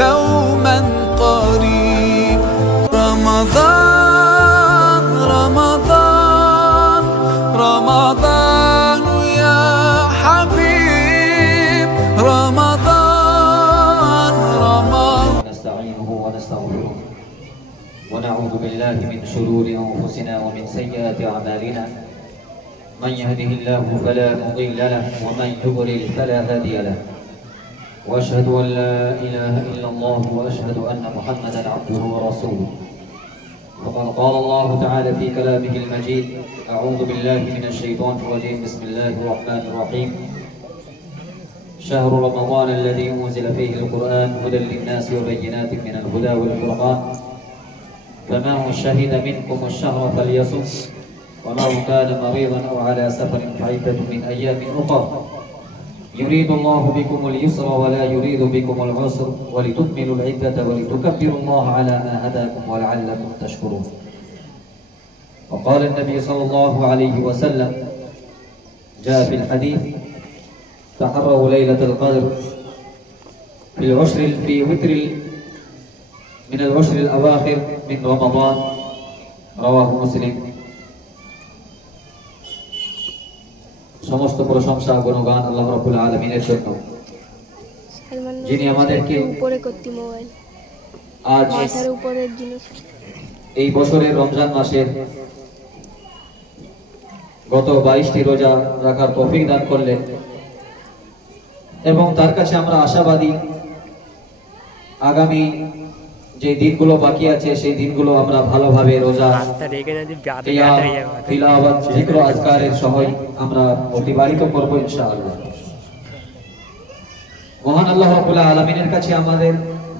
دوما قريب. رمضان رمضان رمضان يا حبيب، رمضان رمضان. نستعينه ونستغفره ونعوذ بالله من شرور أنفسنا ومن سيئات أعمالنا. من يهده الله فلا مضل له ومن يضلل فلا هادي له. وأشهد أن لا إله إلا الله وأشهد أن محمدا عبده ورسوله. وقد قال الله تعالى في كلامه المجيد: أعوذ بالله من الشيطان الرجيم، بسم الله الرحمن الرحيم. شهر رمضان الذي أنزل فيه القرآن هدى للناس وبينات من الهدى والفرقان، فمن شهد منكم الشهر فليصم، ومن كان مريضا أو على سفر فعدة من أيام أخر. يريد الله بكم اليسر ولا يريد بكم العسر، ولتكملوا العدة ولتكبروا الله على ما هداكم ولعلكم تشكرون. وقال النبي صلى الله عليه وسلم: جاء في الحديث: تحروا ليلة القدر في وتر من العشر الأواخر من رمضان. رواه مسلم. সমস্ত প্রশংসা গুণগান আল্লাহ রাব্বুল আলামিনের জন্য, যিনি আমাদেরকে আজ এই বছরের রমজান মাসের গত 22টি রোজা রাখার তৌফিক দান করলেন এবং তার কাছে আমরা আশাবাদী আগামী যে দিনগুলো বাকি আছে সেই দিনগুলো আমরা ভালোভাবে রোজা তিলাওয়াত যিকর আজকারের সহায় আমরা অতিবাহিত করব ইনশাআল্লাহ। মহান আল্লাহ রাব্বুল আলামিনের কাছে আমাদের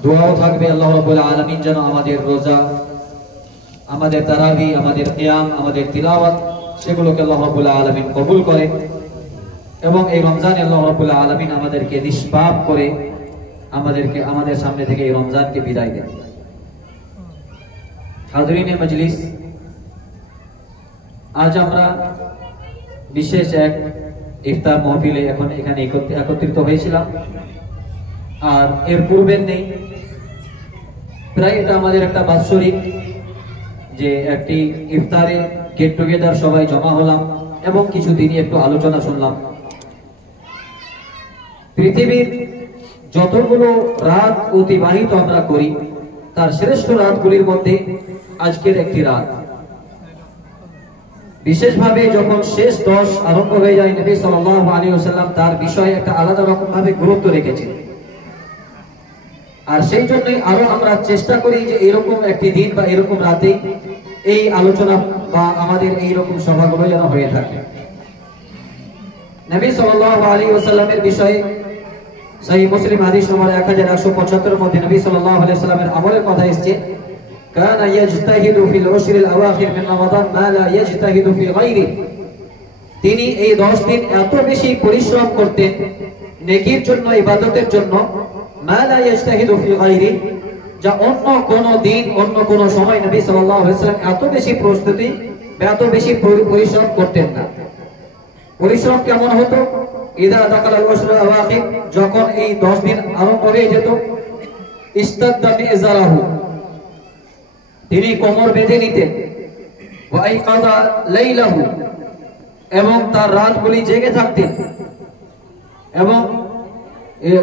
দোয়াও থাকবে, আল্লাহ রাব্বুল আলামিন যেন আমাদের রোজা, আমাদের তারাবি, আমাদের কিয়াম, আমাদের তিলাওয়াত সেগুলোকে আল্লাহ রাব্বুল আলামিন কবুল করেন এবং এই রমজানে আল্লাহ রাব্বুল আলামিন আমাদেরকে নিষ্পাপ করে আমাদের সামনে থেকে এই রমজানকে বিদায় দেন। হাজরিনে মজলিস, আজ আমরা বিশেষ এক ইফতার মাহফিলে এখানে একত্রিত হয়েছিলাম। আর এর পূর্বের নেই, প্রায় এটা আমাদের একটা বাৎসরিক যে একটি ইফতারে গেট টুগেদার, সবাই জমা হলাম এবং কিছু দিনই একটু আলোচনা শুনলাম। পৃথিবীর যতগুলো রাত অতিবাহিত আমরা করি তার শ্রেষ্ঠ রাতগুলির মধ্যে আজকের একটি রাত। বিশেষভাবে যখন শেষ 10 আরম্ভ হয়ে যায়, নবী সাল্লাল্লাহু আলাইহি ওয়াসাল্লাম তার বিষয়ে একটা আলাদা রকম ভাবে গুরুত্ব রেখেছেন। আর সেই জন্যই আরো আমরা চেষ্টা করি যে এরকম একটি দিন বা এরকম রাতে এই আলোচনা বা আমাদের এইরকম সভাগুলো যেন হয়ে থাকে। নবী সাল্লাল্লাহু আলাইহি ওয়াসাল্লামের বিষয়ে সহিহ মুসলিম হাদিস নম্বর 1175 এর মধ্যে নবী সাল্লাল্লাহু আলাইহি ওয়াসাল্লামের আমলের কথা এসেছে: কানা ইয়াজতাহিদু ফিল উশরিল আওয়াখির মিন রমাদান মা লা ইয়াজতাহিদু ফি গায়রি। তিনি এই 10 দিন এত বেশি পরিশ্রম করতেন নেকির জন্য, ইবাদতের জন্য, মা লা ইয়াজতাহিদু ফি গায়রি, যা অন্য কোন দিন, অন্য কোন সময় নবী সাল্লাল্লাহু আলাইহি ওয়াসাল্লাম এত বেশি প্রস্তুতি, এত বেশি পরিশ্রম করতেন না। পরিশ্রম কেমন হতো? ইদা দাখালাল উশরুল আওয়াখির, যখন এই 10 দিন আরম্ভ হয়ে যেত, ইস্তাদ্দা মিজারাহু, তিনি কোমর বেঁধে নিতেন, ওয়া আইকাদা লাইলাহু, এবং তার রাতগুলি জেগে থাকতেন, এবং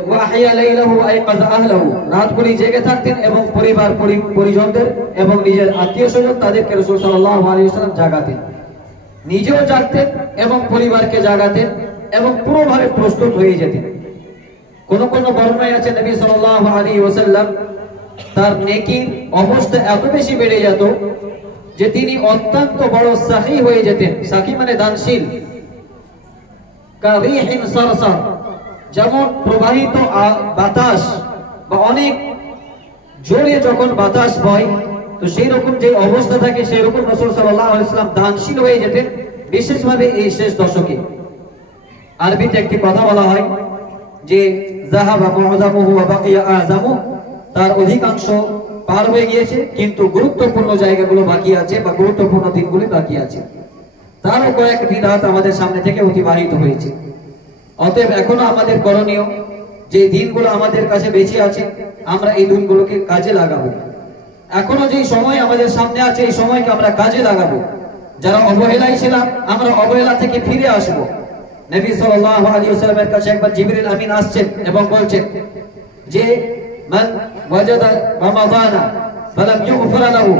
ওয়া আহইয়া লাইলাহু আইকাদা আহলাহু, রাতগুলি জেগে থাকতেন এবং পরিজনদের এবং নিজের আত্মীয়স্বজন তাদেরকে রাসূল সাল্লাল্লাহু আলাইহি ওয়াসাল্লাম জাগাতেন, নিজেও জাগতেন এবং পরিবারকে জাগাতেন এবং পুরোভাবে প্রস্তুত হয়ে যেতেন। কোন কোন বর্ণনায় আছে নবী সাল্লাল্লাহু আলাইহি ওয়াসাল্লাম তার নেকির অবস্থা এত বেশি বেড়ে যেত যে তিনি অত্যন্ত বড় সাখী হয়ে যেতেন। সাখী মানে দানশীল। কারিহিন সারসার, যেমন প্রবাহিত বাতাস বা অনেক জোরে যখন বাতাস বয় তো সেই রকম যে অবস্থা থাকে সেই রকম রাসূল সাল্লাল্লাহু আলাইহি ওয়াসাল্লাম দানশীল হয়ে যেতেন, বিশেষভাবে এই শেষ দশকে। আরবিতে একটি কথা বলা হয় যে যাহাবা মুআযামুহু ওয়া বাকিয়া আযামুহু, তার অধিকাংশ পার হয়ে গিয়েছে কিন্তু গুরুত্বপূর্ণ জায়গাগুলো বাকি আছে বা গুরুত্বপূর্ণ দিনগুলো বাকি আছে। তারও কয়েকটি রাত আমাদের সামনে থেকে অতিবাহিত হয়েছে। অতএব এখনো আমাদের করণীয় যে দিনগুলো আমাদের কাছে বেঁচে আছে আমরা এই দিনগুলোকে কাজে লাগাবো। এখনো যে সময় আমাদের সামনে আছে এই সময়কে আমরা কাজে লাগাবো। যারা অবহেলায় ছিলাম আমরা অবহেলা থেকে ফিরে আসব। নবী সাল্লাল্লাহু আলাইহি ওয়াসাল্লামের কাছে একবার জিবরিল আমিন আসছেন এবং বলছেন যে মান ওয়াজাদা রমাদানা ফালাম ইউগফার লাহু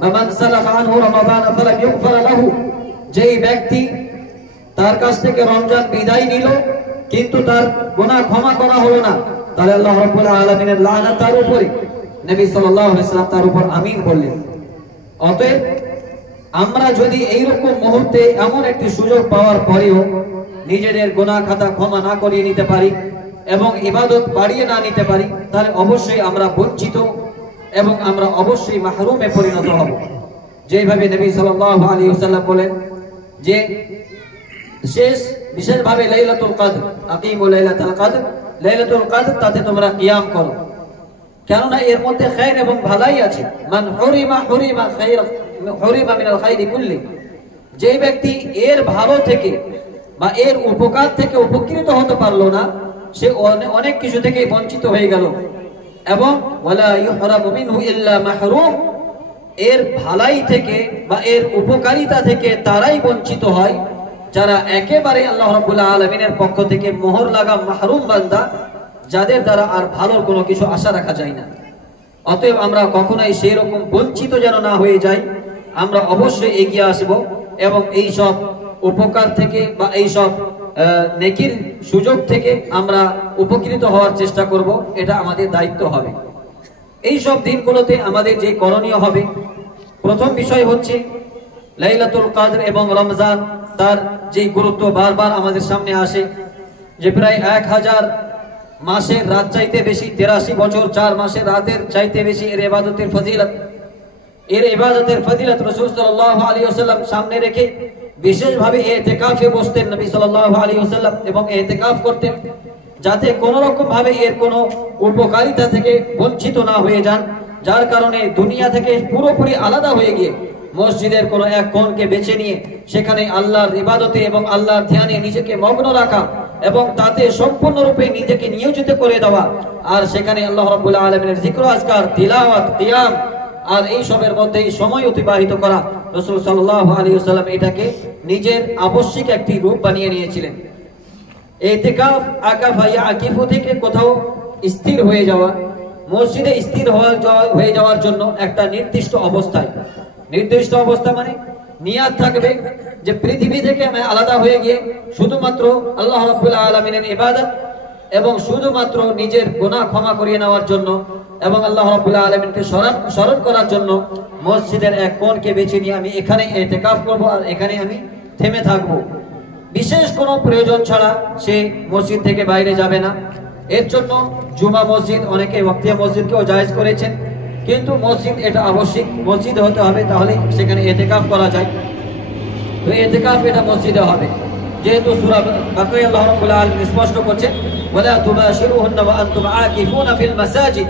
ওয়া মান সালাখা আনহু রমাদানা ফালাম ইউগফার লাহু, যেই ব্যক্তি তার কাছ থেকে রমজান বিদায় নিল কিন্তু তার গুনাহ ক্ষমা করা হলো না, তাহলে আল্লাহ রাব্বুল আলামিনের লানত তার উপরে। নবী সাল্লাল্লাহু আলাইহি ওয়াসাল্লাম তার উপর আমিন বললেন। অতএব আমরা যদি এইরকম মুহূর্তে এমন একটি সুযোগ পাওয়ার পরেও নিজেদের গুনাহ খাতা ক্ষমা না করিয়ে নিতে পারি এবং ইবাদত বাড়িয়ে না নিতে পারি, তাহলে অবশ্যই আমরা বঞ্চিত এবং আমরা অবশ্যই মাহরুমে পরিণত হব। যেভাবে নবী সাল্লাল্লাহু আলাইহি ওয়াসাল্লাম বলেন যে শেষ বিশেষভাবে লাইলাতুল কদর, আকিমু লাইলাতুল কদর, লাইলাতুল কদর তাতে তোমরা কিয়াম করো, কেননা এর মধ্যে খায়র এবং ভালাই আছে। মান হুরিমা খায়র হুরিমা মিনাল খায়রি কুল্লি, যে ব্যক্তি এর ভালো থেকে বা এর উপকার থেকে উপকৃত হতে পারলো না সে অনেক কিছু থেকে বঞ্চিত হয়ে গেল। এবং ওয়ালা ইউহরামু মিনহু ইল্লা মাহরুম, এর ভালাই থেকে বা এর উপকারিতা থেকে তারাই বঞ্চিত হয় যারা একেবারে আল্লাহ রাব্বুল আলামিনের পক্ষ থেকে মোহর লাগা মাহরুম বান্দা, যাদের দ্বারা আর ভালোর কোনো কিছু আশা রাখা যায় না। অতএব আমরা কখনোই সেই রকম বঞ্চিত যেন না হয়ে যাই, আমরা অবশ্যই এগিয়ে আসব এবং এই সব উপকার থেকে বা এই সব নেকির সুযোগ থেকে আমরা উপকৃত হওয়ার চেষ্টা করব, এটা আমাদের দায়িত্ব হবে। এই সব দিনগুলোতে আমাদের যে করণীয় হবে, প্রথম বিষয় হচ্ছে লাইলাতুল কদর এবং রমজান তার যে গুরুত্ব বারবার আমাদের সামনে আসে, যে প্রায় 1000 মাসের রাত চাইতে বেশি, 83 বছর 4 মাসের রাতের চাইতে বেশি এর ইবাদতের ফজিলত। এর ইবাদতের ফজিলত রাসূল সাল্লাল্লাহু আলাইহি ওয়াসাল্লাম সামনে রেখে বিশেষভাবে ইতিকাফে বসতেন নবী সাল্লাল্লাহু আলাইহি ওয়াসাল্লাম এবং ইতিকাফ করতেন, যাতে কোনো রকম ভাবে এর কোনো উপকারিতা থেকে বঞ্চিত না হয়ে যান। যার কারণে দুনিয়া থেকে পুরোপুরি আলাদা হয়ে গিয়ে মসজিদের কোনো এক কোণকে বেছে নিয়ে সেখানে আল্লাহর ইবাদতে এবং আল্লাহর ধ্যানে নিজেকে মগ্ন রাখা এবং তাতে সম্পূর্ণরূপে নিজেকে নিয়োজিত করে দেওয়া, আর সেখানে আল্লাহ রাব্বুল আলামিনের জিক্র আজকার, তিলাওয়াত, কিয়াম আর এই সবের মধ্যেই সময় অতিবাহিত করা, রাসূল সাল্লাল্লাহু আলাইহি ওয়াসাল্লাম এটাকে নিজের আবশ্যিক একটি রূপ বানিয়ে নিয়েছিলেন। ইতিকাফ আকাফা ইয়াকিফু থেকে কোথাও স্থির হয়ে যাওয়া, মসজিদে স্থির হয়ে যাওয়ার জন্য একটা নির্দিষ্ট অবস্থা মানে নিয়াত থাকবে যে পৃথিবী থেকে আমি আলাদা হয়ে গিয়ে শুধুমাত্র আল্লাহ রাব্বুল আলামিনের ইবাদত এবং শুধুমাত্র নিজের গুনাহ ক্ষমা করিয়ে নেওয়ার জন্য এবং আল্লাহ রাব্বুল আলামিনকে স্মরণ করার জন্য মসজিদের এক কোণকে বেছে নিয়ে আমি এখানে ইতিকাফ করব আর এখানে আমি থেমে থাকব। বিশেষ কোনো প্রয়োজন ছাড়া সে মসজিদ থেকে বাইরে যাবে না। এর জন্য জুমা মসজিদ, অনেকে ওয়াক্তিয়া মসজিদকেও জায়েজ করেছেন, কিন্তু মসজিদ এটা আবশ্যিক, মসজিদ হতে হবে, তাহলে সেখানে ইতিকাফ করা যায়। তো ইতিকাফ এটা মসজিদে হবে, যেহেতু সূরা বাকারায় আল্লাহ রাব্বুল আলামিন স্পষ্ট করছেন ওয়ালা তুবাশিরুহুন্না ওয়া আনতুম আকিফুনা ফিল মাসাজিদ,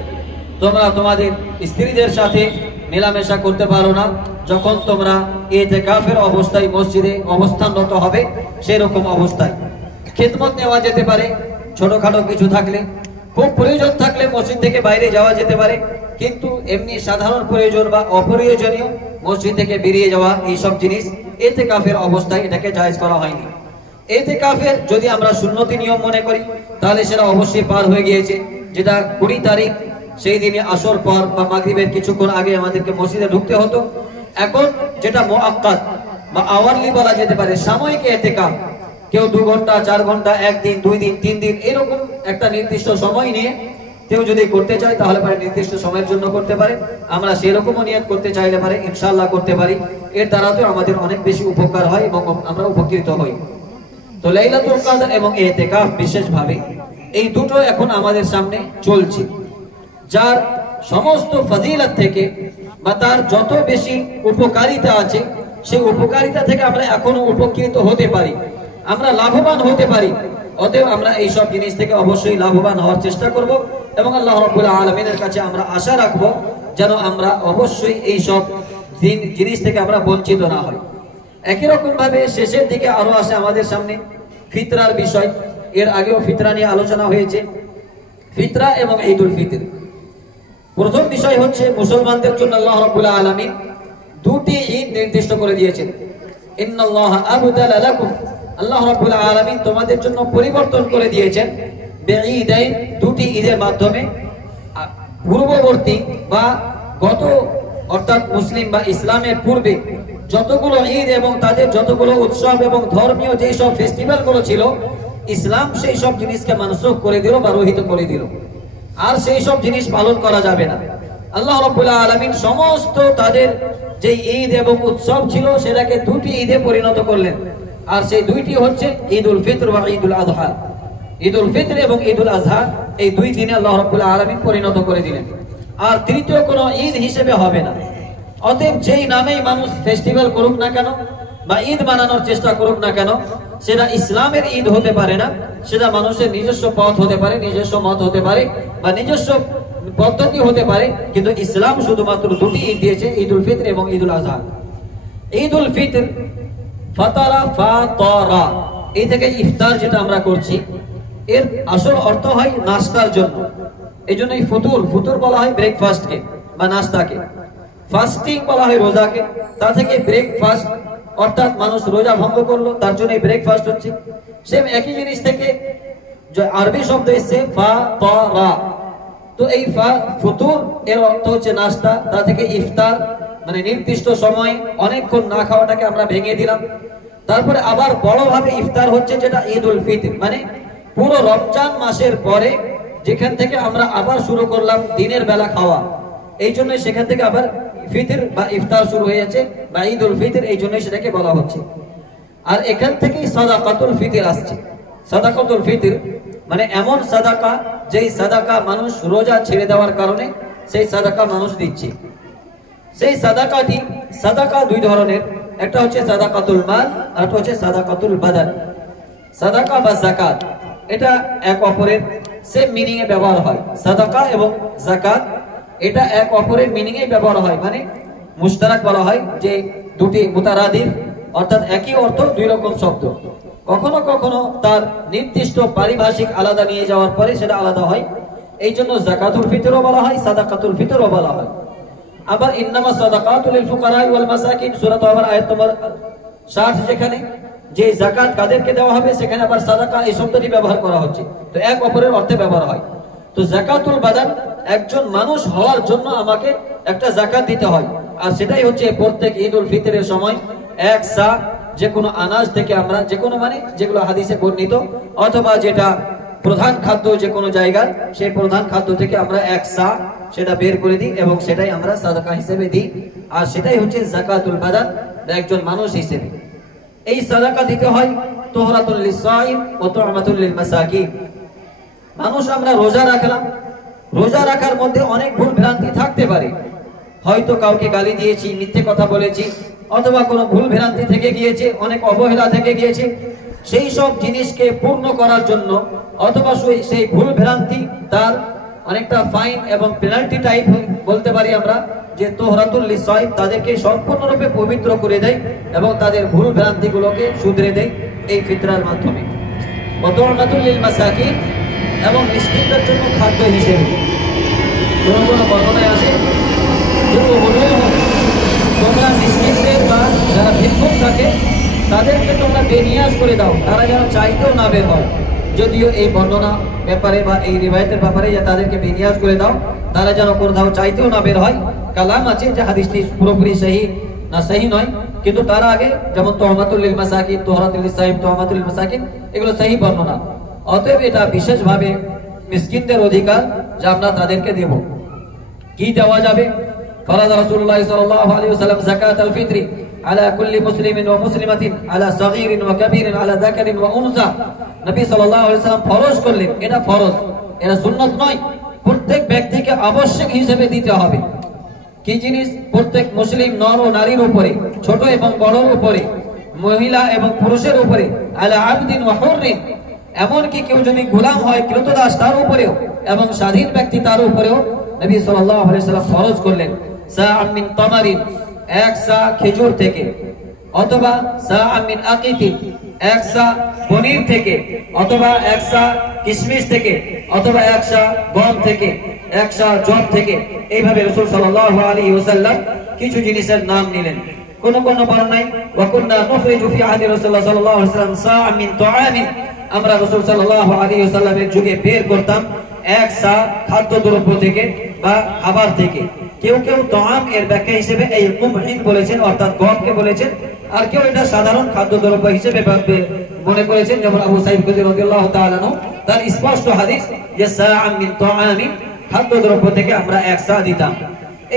তোমরা তোমাদের স্ত্রীদের সাথে মেলামেশা করতে পারো না যখন তোমরা ইতিকাফের অবস্থায় মসজিদে অবস্থানরত হবে। সেরকম অবস্থায় খিদমত নেওয়া যেতে পারে, ছোটখাটো কিছু থাকলে, খুব প্রয়োজন থাকলে মসজিদ থেকে বাইরে যাওয়া যেতে পারে, কিন্তু এমনি সাধারণ প্রয়োজন বা অপ্রয়োজনীয় মসজিদ থেকে বেরিয়ে যাওয়া এইসব জিনিস ইতিকাফের অবস্থায় এটাকে জায়েজ করা হয়নি। ইতিকাফের যদি আমরা সুন্নতি নিয়ম মনে করি তাহলে সেটা অবশ্যই পার হয়ে গিয়েছে, যেটা 20 তারিখ সেই দিনে আসর পর বা মাগরিবের কিছুক্ষণ আগে আমাদেরকে মসজিদে ঢুকতে হতো। এখন যেটা মুআক্কাত বা আওয়ারলি বলা যেতে পারে, সাময়িক ইতিকাফ, কেউ 2 ঘন্টা 4 ঘন্টা, 1 দিন 2 দিন 3 দিন এরকম একটা নির্দিষ্ট সময় নিয়ে কেউ যদি করতে চায় তাহলে পারে নির্দিষ্ট সময়ের জন্য করতে পারে। আমরা সেরকমও নিয়ত করতে চাইলে পারে ইনশাআল্লাহ করতে পারি, এর দ্বারা তো আমাদের অনেক বেশি উপকার হয় এবং আমরা উপকৃত হই। তো লাইলাতুল কদর এবং ইতিকাফ বিশেষভাবে এই দুটো এখন আমাদের সামনে চলছে, যার সমস্ত ফজিলত থেকে বা তার যত বেশি উপকারিতা আছে সেই উপকারিতা থেকে আমরা এখনো উপকৃত হতে পারি, আমরা লাভবান হতে পারি। অতএব আমরা এই সব জিনিস থেকে অবশ্যই লাভবান হওয়ার চেষ্টা করব এবং আল্লাহ রাব্বুল আলামিনের কাছে আমরা আশা রাখব যেন আমরা অবশ্যই এই সব জিনিস থেকে আমরা বঞ্চিত না হই। একই রকম ভাবে শেষের দিকে আরো আসে আমাদের সামনে ফিতরার বিষয়। এর আগেও ফিতরা নিয়ে আলোচনা হয়েছে, ফিতরা এবং ঈদুল ফিতর। প্রথম বিষয় হচ্ছে মুসলমানদের জন্য আল্লাহ রাব্বুল আলামিন দুটি ঈদ নির্দিষ্ট করে দিয়েছেন। ইন্নাল্লাহা আবদালা লাকুম, আল্লাহ রাব্বুল আলামিন তোমাদের জন্য পরিবর্তন করে দিয়েছেন বিঈদাইন, দুটি ঈদের মাধ্যমে। পূর্ববর্তী বা গত অর্থাৎ মুসলিম বা ইসলামের পূর্বে যতগুলো ঈদ এবং তাদের যতগুলো উৎসব এবং ধর্মীয় যেই সব ফেস্টিভ্যাল গুলো ছিল, ইসলাম সেই সব জিনিসকে মানসুখ করে দিল বা রহিত করে দিল, আর সেই সব জিনিস পালন করা যাবে না। আল্লাহ রাব্বুল আলামিন সমস্ত তাদের যে ঈদ এবং উৎসব ছিল সেটাকে দুটি ঈদে পরিণত করলেন, আর সেই দুইটি হচ্ছে ঈদুল ফিতর বা ঈদুল আযহা। ঈদুল ফিতর এবং ঈদুল আযহা এই দুই দিনে আল্লাহ রাব্বুল আলামিন পরিণত করে দিলেন, আর তৃতীয় কোনো ঈদ হিসেবে হবে না। অতএব যেই নামেই মানুষ ফেস্টিভ্যাল করুক না কেন বা ঈদ বানানোর চেষ্টা করুক না কেন, সেটা ইসলামের ঈদ হতে পারে না, সেটা মানুষের নিজস্ব পথ হতে পারে, নিজস্ব মত হতে পারে বা নিজস্ব পদ্ধতি হতে পারে, কিন্তু ইসলাম শুধুমাত্র দুটি ঈদ দিয়েছে, ঈদুল ফিতর এবং ঈদুল আযহা। ঈদুল ফিতর ফাতারা ফাতারা, এই থেকে ইফতার যেটা আমরা করছি এর আসল অর্থ হয় নাস্তার জন্য। এই জন্য ফুতুর বলা হয় ব্রেকফাস্টকে বা নাস্তাকে, ফাস্টিং বলা হয় রোজাকে, তা থেকে ব্রেকফাস্ট অর্থাৎ মানুষ রোজা ভঙ্গ করলো তার জন্য ব্রেকফাস্ট হচ্ছে। সেম একই জিনিস থেকে আরবি শব্দ এসছে ফাতারা, তো এই ফুতুর এর অর্থ হচ্ছে নাস্তা, তা থেকে ইফতার মানে নির্দিষ্ট সময় অনেকক্ষণ না খাওয়াটাকে আমরা ভেঙে দিলাম। তারপরে আবার বড়ভাবে ইফতার হচ্ছে যেটা ঈদুল ফিতর, মানে পুরো রমজান মাসের পরে যেখান থেকে আমরা আবার শুরু করলাম দিনের বেলা খাওয়া, এই জন্য সেখান থেকে আবার ফিতর বা ইফতার শুরু হয়েছে বা ঈদুল ফিতর, এই জন্য সেটাকে বলা হচ্ছে। আর এখান থেকেই সাদাকাতুল ফিতর আসছে। সাদাকাতুল ফিতর মানে এমন সাদাকা যেই সাদাকা মানুষ রোজা ছেড়ে দেওয়ার কারণে সেই সাদাকা মানুষ দিচ্ছে। সেই সাদাকাটি, সাদাকা দুই ধরনের, একটা হচ্ছে সাদাকাতুল মাল আর একটা হচ্ছে সাদাকাতুল বাদান। সাদাকা বা যাকাত এটা এক অপরের সেম মিনিং এ ব্যবহার হয়। সাদাকা এবং যাকাত এটা এক অপরের মিনিং এ ব্যবহার হয়, মানে মুশতারাক বলা হয় যে দুটি মুতারাদিফ অর্থাৎ একই অর্থ দুই রকম শব্দ। কখনো কখনো তার নির্দিষ্ট পারিভাষিক আলাদা নিয়ে যাওয়ার পরে সেটা আলাদা হয়, এই জন্য যাকাতুল ফিতরও বলা হয়, সাদাকাতুল ফিতরও বলা হয়। আবার ইন্নামা সাদাকাতুল লিল ফুকারা ওয়াল মাসাকিন সূরা তাওবার আয়াত নম্বর 60 যেখানে যে যাকাত কাদেরকে দেওয়া হবে সেখানে আবার সাদাকা এই শব্দটি ব্যবহার করা হচ্ছে, তো এক অপরের অর্থে ব্যবহার হয়। তো যাকাতুল বাদান, একজন মানুষ হওয়ার জন্য আমাকে একটা যাকাত দিতে হয়, আর সেটাই হচ্ছে প্রত্যেক ঈদুল ফিতরের সময় এক সা যে কোনো আনাজ থেকে আমরা যে কোনো মানে যেগুলো হাদিসে বর্ণিত অথবা যেটা প্রধান খাদ্য যে কোনো জায়গার সেই প্রধান খাদ্য থেকে আমরা এক সা সেটা বের করে দিই এবং সেটাই আমরা সাদাকা হিসেবে দিই, আর সেটাই হচ্ছে যাকাতুল বাদান একজন মানুষ হিসেবে। এই সাদাকা দিতে হয় তুহরাতুল লিসাইম ওয়া তু'মাতুল লিল মাসাকিন। মানুষ আমরা রোজা রাখলাম, রোজা রাখার মধ্যে অনেক ভুল ভ্রান্তি থাকতে পারে, হয়তো কাউকে গালি দিয়েছি, মিথ্যে কথা বলেছি, অথবা কোনো ভুল ভ্রান্তি থেকে গিয়েছে, অনেক অবহেলা থেকে গিয়েছে। সেই সব জিনিসকে পূর্ণ করার জন্য অথবা সেই ভুল ভ্রান্তি তার অনেকটা ফাইন এবং পেনাল্টি টাইপ বলতে পারি আমরা, যে তুহরাতুল লিসাইম তাদেরকে সম্পূর্ণরূপে পবিত্র করে দেয় এবং তাদের ভুল ভ্রান্তিগুলোকে শুধরে দেয় এই ফিতরার মাধ্যমে। ওয়া তু'মাতুল লিল মাসাকিন এবং মিসকিনদের জন্য খাদ্য হিসেবে। কোনো কোনো বর্ণনায় আসে যে তোমরা মিসকিনদের বা যারা ভিক্ষুক থাকে তাদেরকে তোমরা বেনিয়াজ করে দাও, তারা যেন চাইতেও না বের হয়। যদিও এই বর্ণনা ব্যাপারে বা এই রিওয়ায়াতের ব্যাপারে যে তাদেরকে বেনিয়াজ করে দাও, তারা যেন কোথাও চাইতেও না বের হয়, কালাম আছে যে হাদিসটি পুরোপুরি সহি না সহি নয়, কিন্তু তার আগে যেমন তুহমাতুল লিল মাসাকিন, তুহরাতুল লিসাইম, তুহমাতুল লিল মাসাকিন এগুলো সহি বর্ণনা। অতএব এটা বিশেষভাবে মিসকিনদের অধিকার যা আমরা তাদেরকে দেব। কি দেওয়া যাবে? ফরাদ রাসূলুল্লাহ সাল্লাল্লাহু আলাইহি ওয়াসাল্লাম যাকাতুল ফিতরি আলা কুল্লি মুসলিমিন ওয়া মুসলিমাতিন আলা সাগীরিন ওয়া কাবীরিন আলা যাকারিন ওয়া উনসা। নবী সাল্লাল্লাহু আলাইহি ওয়াসাল্লাম ফরজ করলেন, এটা ফরজ, এটা সুন্নাত নয়, প্রত্যেক ব্যক্তিকে আবশ্যক হিসেবে দিতে হবে। কি জিনিস? প্রত্যেক মুসলিম নর ও নারীর উপরে, ছোট এবং বড়র উপরে, মহিলা এবং পুরুষের উপরে, আলা আবদিন ওয়া হুররিন, এমনকি কেউ যদি গোলাম হয় কৃতদাস তার উপরেও এবং স্বাধীন ব্যক্তি তার উপরেও নবী সাল্লাল্লাহু আলাইহি ওয়াসাল্লাম ফরজ করলেন। সাআম মিন তামারিন, এক সা খেজুর থেকে, অথবা সাআম মিন আকিতিন, এক সা পনির থেকে, অথবা এক সা কিশমিশ থেকে, অথবা এক সা গম থেকে, একশা জব থেকে এইভাবে রাসূল সাল্লাল্লাহু আলাইহি ওয়াসাল্লাম কিছু জিনিসের নাম নিলেন। কোন কোন বর্ণনায় ওয়া কুননা নুখরিজু ফি আহদি রাসূলুল্লাহ সাল্লাল্লাহু আলাইহি ওয়াসাল্লাম সাআ মিন তুআমিন, আমরা রাসূল সাল্লাল্লাহু আলাইহি ওয়াসাল্লামের যুগে বের করতাম এক সা খাদ্যদ্রব্য থেকে বা খাবার থেকে। কেউ কেউ তুআম এর ব্যাখ্যা হিসেবে এই কুমহিন বলেছেন, অর্থাৎ গমকে বলেছেন, আর কেউ এটা সাধারণ খাদ্যদ্রব্য হিসেবে মনে করেছেন। যেমন আবু সাঈদ খুদরি রাদিয়াল্লাহু তাআলা আনহু তার স্পষ্ট হাদিস যে সাআ মিন তুআমিন, খাদ্যদ্রব্য থেকে আমরা এক সা দিতাম।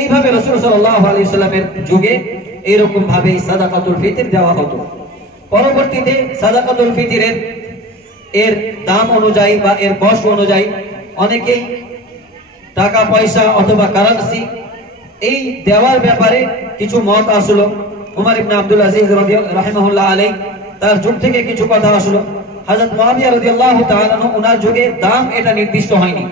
এইভাবে রাসূল সাল্লাল্লাহু আলাইহি ওয়াসাল্লামের যুগে এরকম ভাবে সাদাকাতুল ফিতর দেওয়া হতো। পরবর্তীতে সাদাকাতুল ফিতরের এর দাম অনুযায়ী বা এর কষ্ট অনুযায়ী অনেকেই টাকা পয়সা অথবা কারেন্সি এই দেওয়ার ব্যাপারে কিছু মত আসলো। উমর ইবনে আব্দুল আজিজ রাহিমাহুল্লাহ আলাইহি তার যুগ থেকে কিছু কথা আসলো। হযরত মুআবিয়া রাদিয়াল্লাহু তাআলা আনহু ওনার যুগে দাম এটা নির্দিষ্ট হয়নি।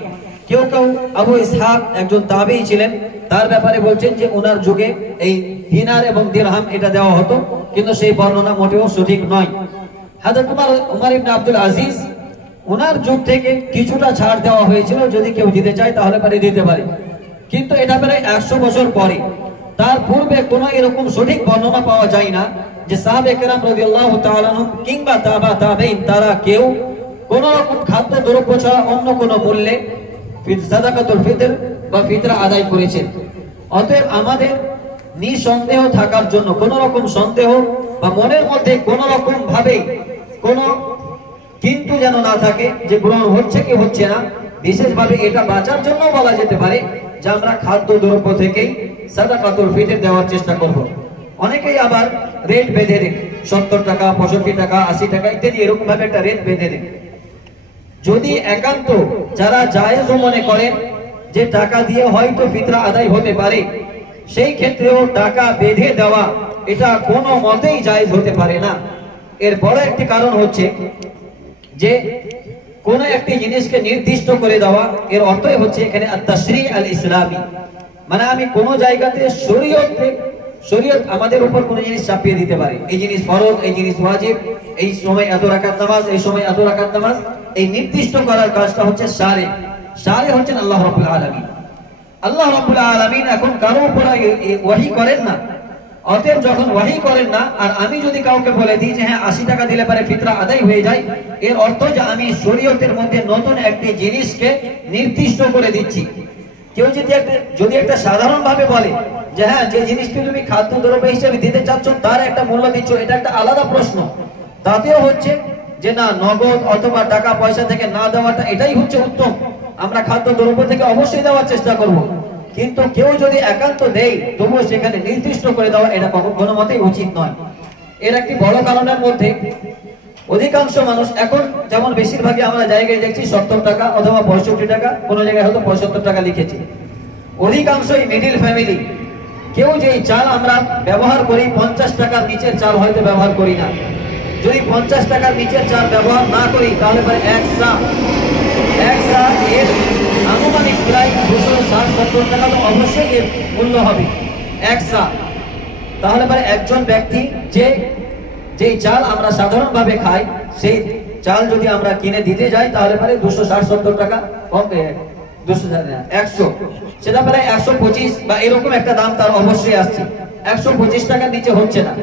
কেউ কেউ আবু ইসহাক একজন তাবেঈ ছিলেন, তার ব্যাপারে বলছেন যে ওনার যুগে এই দিনার এবং দিরহাম এটা দেওয়া হতো, কিন্তু সেই বর্ণনা মোটেও সঠিক নয়। হযরত উমর ইবনে আব্দুল আজিজ ওনার যুগ থেকে কিছুটা ছাড় দেওয়া হয়েছিল, যদি কেউ দিতে চায় তাহলে পারে দিতে পারে, কিন্তু এটা প্রায় 100 বছর পরে। তার পূর্বে কোনো এরকম সঠিক বর্ণনা পাওয়া যায় না যে সাহাবে কেরাম রাদিয়াল্লাহু তাআলা আনহুম কিংবা তাবেঈন তারা কেউ কোন রকম খাদ্য দ্রব্য ছাড়া অন্য কোনো মূল্যে সাদাকাতুল ফিতর বা ফিতরা আদায় করেছেন। অতএব আমাদের নিঃসন্দেহ থাকার জন্য, কোন রকম সন্দেহ বা মনের মধ্যে কোন রকম ভাবে কোন কিন্তু যেন না থাকে যে গ্রহণ হচ্ছে কি হচ্ছে না, বিশেষভাবে এটা বাঁচার জন্য বলা যেতে পারে যে আমরা খাদ্য দ্রব্য থেকেই সাদাকাতুল ফিতর দেওয়ার চেষ্টা করব। অনেকেই আবার রেট বেঁধে দেন, 70 টাকা 65 টাকা 80 টাকা ইত্যাদি এরকম ভাবে একটা রেট বেঁধে দেন। যদি একান্ত যারা জায়েজ মনে করেন যে টাকা দিয়ে হয়তো ফিতরা আদায় হতে পারে, সেই ক্ষেত্রেও টাকা বেঁধে দেওয়া এটা কোনো মতেই জায়েজ হতে পারে না। এর বড় একটি কারণ হচ্ছে যে কোন একটি জিনিসকে নির্দিষ্ট করে দেওয়া, এর অর্থই হচ্ছে এখানে আত-তাশরী আল ইসলামী, মানে আমি কোন জায়গাতে শরীয়ত আমাদের উপর কোন জিনিস চাপিয়ে দিতে পারে, এই জিনিস ফরজ, এই জিনিস ওয়াজিব, এই সময় এত রাকাত নামাজ, এই সময় এত রাকাত নামাজ, এই নির্দিষ্ট করার কাজটা হচ্ছে শারে হচ্ছেন আল্লাহ রাব্বুল আলামিন। আল্লাহ রাব্বুল আলামিন এখন কারো উপর ওয়াহী করেন না। অতএব যখন ওয়াহী করেন না, আর আমি যদি কাউকে বলে দিই যে হ্যাঁ 80 টাকা দিলে পারে ফিতরা আদায় হয়ে যায়, এর অর্থ যে আমি শরীয়তের মধ্যে নতুন একটি জিনিসকে নির্দিষ্ট করে দিচ্ছি। কেউ যদি একটা সাধারণ ভাবে বলে যে হ্যাঁ যে জিনিসটি তুমি খাদ্য দ্রব্য হিসেবে দিতে চাচ্ছ তার একটা মূল্য দিচ্ছ, এটা একটা আলাদা প্রশ্ন। তাতেও হচ্ছে যে না, নগদ অথবা টাকা পয়সা থেকে না দেওয়াটা এটাই হচ্ছে উত্তম। আমরা খাদ্য দ্রব্য থেকে অবশ্যই দেওয়ার চেষ্টা করব, কিন্তু কেউ যদি একান্ত দেয় তবুও সেখানে নির্দিষ্ট করে দেওয়া এটা কোনো মতেই উচিত নয়। এর একটি বড় কারণের মধ্যে অধিকাংশ মানুষ এখন, যেমন বেশিরভাগই আমরা জায়গায় দেখছি 70 টাকা অথবা 65 টাকা, কোনো জায়গায় হয়তো 75 টাকা লিখেছে। অধিকাংশই মিডিল ফ্যামিলি। কেউ যেই চাল আমরা ব্যবহার করি 50 টাকার নিচের চাল হয়তো ব্যবহার করি না। যদি 50 টাকার নিচের চাল ব্যবহার না করি তাহলে প্রায় এক সা এর আনুমানিক প্রায় 260-70 টাকা তো অবশ্যই এর মূল্য হবে এক সা। তাহলে পরে একজন ব্যক্তি যেই চাল আমরা সাধারণভাবে খাই সেই চাল যদি আমরা কিনে দিতে যাই তাহলে পরে 260-70 টাকা কম, 100 সেটা প্রায় 125 বা এরকম একটা দাম তার অবশ্যই আসছে। 125 টাকার নিচে হচ্ছে না।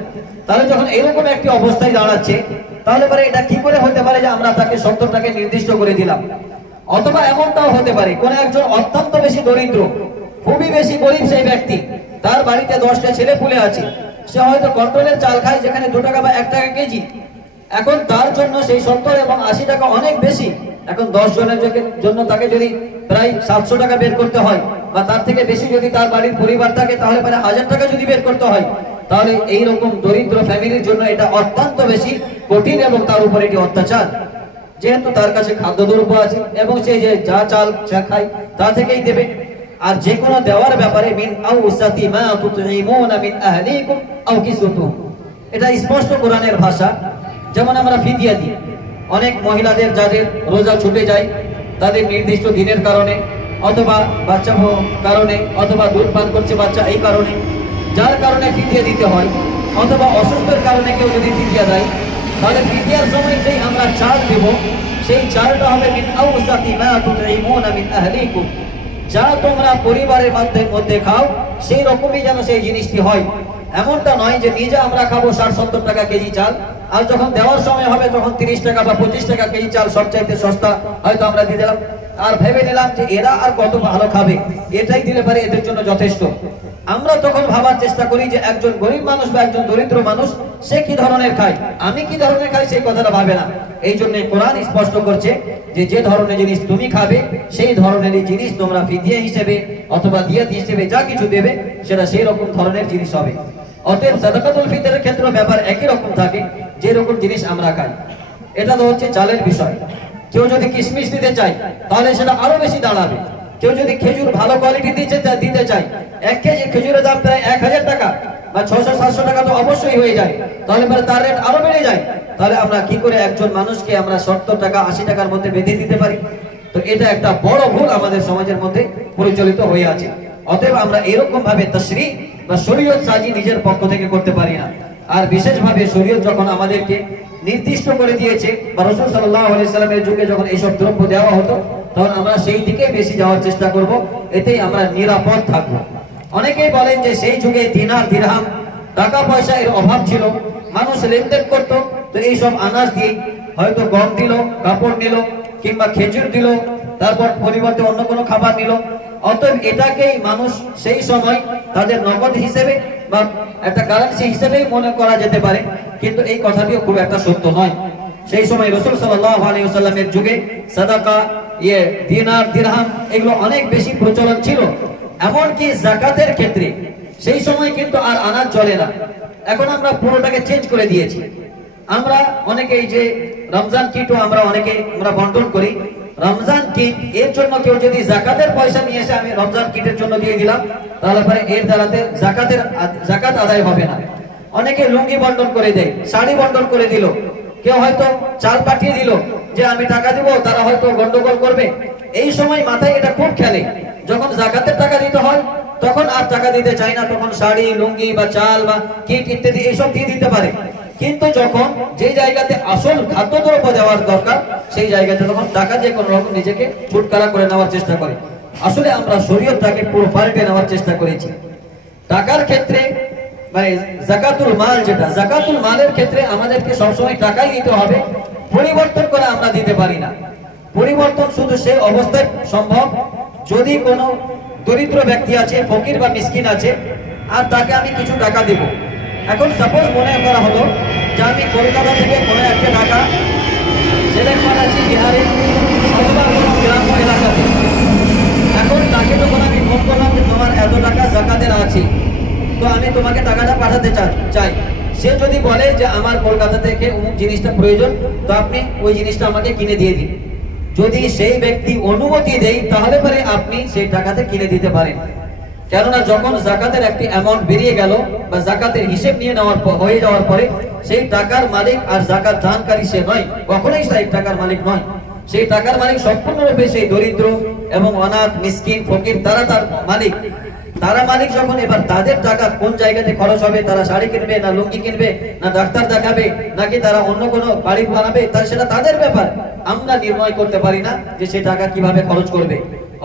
তাহলে যখন এরকম একটি অবস্থায় দাঁড়াচ্ছে তাহলে পরে এটা কি করে হতে পারে যে আমরা তাকে 70 টাকা নির্দিষ্ট করে দিলাম? অথবা এমনটাও হতে পারে কোন একজন অত্যন্ত বেশি দরিদ্র, খুবই বেশি গরিব সেই ব্যক্তি, তার বাড়িতে 10টা ছেলে পুলে আছে, সে হয়তো কন্ট্রোলের চাল খায় যেখানে 2 টাকা বা 1 টাকা কেজি। এখন তার জন্য সেই 70 এবং 80 টাকা অনেক বেশি। এখন 10 জনের জন্য তাকে যদি প্রায় 700 টাকা বের করতে হয় বা তার থেকে বেশি যদি তার বাড়ির পরিবার থাকে তাহলে প্রায় 1000 টাকা যদি বের করতে হয়, তাহলে এইরকম দরিদ্র ফ্যামিলির জন্য এটা অত্যন্ত বেশি কঠিন এবং তার উপর এটি অত্যাচার। যেহেতু তার কাছে খাদ্যদ্রব্য আছে এবং সে যে যা চাল যা খায় তা থেকেই দেবে। আর যে কোনো দেওয়ার ব্যাপারে মিন আউসাতি মা তুতঈমুনা মিন আহলিকুম আও কিসুতুহুম, এটা স্পষ্ট কোরআনের ভাষা। যেমন আমরা ফিদিয়া দিই, অনেক মহিলাদের যাদের রোজা ছুটে যায় তাদের নির্দিষ্ট দিনের কারণে অথবা বাচ্চা কারণে অথবা দুধ পান করছে বাচ্চা এই কারণে, যার কারণে ফিদিয়া দিতে হয়, অথবা অসুস্থের কারণে কেউ যদি ফিদিয়া দেয়, তাহলে ফিদিয়ার সময় যেই আমরা চাল দেব সেই চালটা হবে মিন আউসাতি মা তুতঈমুনা মিন আহলিকুম, যা তোমরা পরিবারের মধ্যে খাও সেই রকমই যেন সেই জিনিসটি হয়। এমনটা নয় যে নিজে আমরা খাবো 60-70 টাকা কেজি চাল, আর যখন দেওয়ার সময় হবে তখন 30 টাকা বা 25 টাকা কেজি চাল সবচাইতে সস্তা হয়তো আমরা দিয়ে দিলাম, আর ভেবে নিলাম যে এরা আর কত ভালো খাবে, এটাই দিলে পারে এদের জন্য যথেষ্ট। আমরা তখন ভাবার চেষ্টা করি যে একজন গরিব মানুষ বা একজন দরিদ্র মানুষ সে কি ধরনের খায়, আমি কি ধরনের খাই সেই কথাটা ভাবে না। এই জন্য কোরআন স্পষ্ট করছে যে যে ধরনের জিনিস তুমি খাবে সেই ধরনেরই জিনিস তোমরা ফিদিয়া হিসেবে অথবা দিয়াত হিসেবে যা কিছু দেবে সেটা সেই রকম ধরনের জিনিস হবে। অতএব সাদাকাতুল ফিতরের ক্ষেত্রে ব্যাপার একই রকম থাকে যে রকম জিনিস আমরা খাই। এটা তো হচ্ছে চালের বিষয়। কেউ যদি কিশমিশ দিতে চায় তাহলে সেটা আরো বেশি দাঁড়াবে। কেউ যদি খেজুর ভালো কোয়ালিটি দিতে চায়, 1 কেজি খেজুরের দাম প্রায় 1000 টাকা বা 600-700 টাকা তো অবশ্যই হয়ে যায়, তাহলে তার রেট আরো বেড়ে যায়। তাহলে আমরা কি করে একজন মানুষকে আমরা 70 টাকা 80 টাকার মধ্যে বেঁধে দিতে পারি? তো এটা একটা বড় ভুল আমাদের সমাজের মধ্যে পরিচালিত হয়ে আছে। অতএব আমরা এরকম ভাবে তাশরীহ বা শরীয়ত সাজি নিজের পক্ষ থেকে করতে পারি না। আর বিশেষভাবে শরীয়ত যখন আমাদেরকে নির্দিষ্ট করে দিয়েছে বা রাসূল সাল্লাল্লাহু আলাইহি সাল্লামের যুগে যখন এইসব দ্রব্য দেওয়া হতো তখন আমরা সেই দিকে বেশি যাওয়ার চেষ্টা করব, এতেই আমরা নিরাপদ থাকবো। অনেকেই বলেন যে সেই যুগে দিনার দিরহাম টাকা পয়সা এর অভাব ছিল, মানুষ লেনদেন করতো, তো এইসব আনাজ দিয়ে হয়তো গম দিল, কাপড় নিল কিংবা খেজুর দিল, তারপর পরিবর্তে অন্য কোনো খাবার নিল। অতএব এটাকেই মানুষ সেই সময় তাদের নগদ হিসেবে বা একটা কারেন্সি হিসেবেই মনে করা যেতে পারে, কিন্তু এই কথাটিও খুব একটা সত্য নয়। সেই সময় রাসূল সাল্লাল্লাহু আলাইহি ওয়াসাল্লামের যুগে সাদাকা, দিনার দিরহাম এগুলো অনেক বেশি প্রচলন ছিল। এমনকি যাকাতের ক্ষেত্রে সেই সময় কিন্তু আর আনাজ চলে না, এখন আমরা পুরোটাকে চেঞ্জ করে দিয়েছি। আমরা অনেকেই যে রমজান কিটও আমরা বন্টন করি, রমজান কিট এর জন্য কেউ যদি যাকাতের পয়সা নিয়ে এসে আমি রমজান কিটের জন্য দিয়ে দিলাম তাহলে পরে এর দ্বারাতে যাকাত আদায় হবে না। অনেকে লুঙ্গি বন্টন করে দেয়, শাড়ি বন্টন করে দিল, কেউ হয়তো চাল পাঠিয়ে দিল যে আমি টাকা দিব, তারা হয়তো গন্ডগোল করবে। এই সময় মাথায় এটা খুব খেলে, যখন যাকাতের টাকা দিতে হয় তখন আর টাকা দিতে চায় না, তখন শাড়ি লুঙ্গি বা চাল বা কিট ইত্যাদি এইসব দিয়ে দিতে পারে। কিন্তু যখন যে জায়গাতে আসল খাদ্যদ্রব্য দেওয়ার দরকার সেই জায়গাতে তখন টাকা দিয়ে কোনো রকম নিজেকে ছুটকারা করে নেওয়ার চেষ্টা করে। আসলে আমরা শরীয়তটাকে পুরো পাল্টে নেওয়ার চেষ্টা করেছি। টাকার ক্ষেত্রে মানে যাকাতুল মাল, যেটা যাকাতুল মালের ক্ষেত্রে আমাদেরকে সবসময় টাকাই দিতে হবে, পরিবর্তন করে আমরা দিতে পারি না। পরিবর্তন শুধু সেই অবস্থায় সম্ভব যদি কোনো দরিদ্র ব্যক্তি আছে, ফকির বা মিসকিন আছে, আর তাকে আমি কিছু টাকা দেব। এখন সাপোজ মনে করা হলো যে আমি কলকাতা থেকে কোনো একটা টাকা সেলেক্ট করাচ্ছি বিহারের অথবা কোনো গ্রাম এলাকাতে। এখন তাকে যখন আমি ফোন করলাম যে তোমার এত টাকা যাকাতের আছে, তো আমি তোমাকে টাকাটা পাঠাতে চাই, সে যদি বলে যে আমার কলকাতা থেকে অমুক জিনিসটা প্রয়োজন, তো আপনি ওই জিনিসটা আমাকে কিনে দিয়ে দিন। যদি সেই ব্যক্তি অনুমতি দেয় তাহলে পরে আপনি সেই টাকাতে কিনে দিতে পারেন। কেননা যখন যাকাতের একটি অ্যামাউন্ট বেরিয়ে গেল বা যাকাতের হিসেব নিয়ে হয়ে যাওয়ার পরে সেই টাকার মালিক আর যাকাত দানকারী সে নয়, কখনোই সেই টাকার মালিক নয়। সেই টাকার মালিক সম্পূর্ণরূপে সেই দরিদ্র এবং অনাথ মিসকিন ফকির, তারা তার মালিক। তারা মালিক যখন, এবার তাদের টাকা কোন জায়গাতে খরচ হবে, তারা শাড়ি কিনবে না লুঙ্গি কিনবে না ডাক্তার দেখাবে নাকি তারা অন্য কোনো বাড়ি বানাবে, তার সেটা তাদের ব্যাপার। আমরা নির্ণয় করতে পারি না যে সে টাকা কিভাবে খরচ করবে।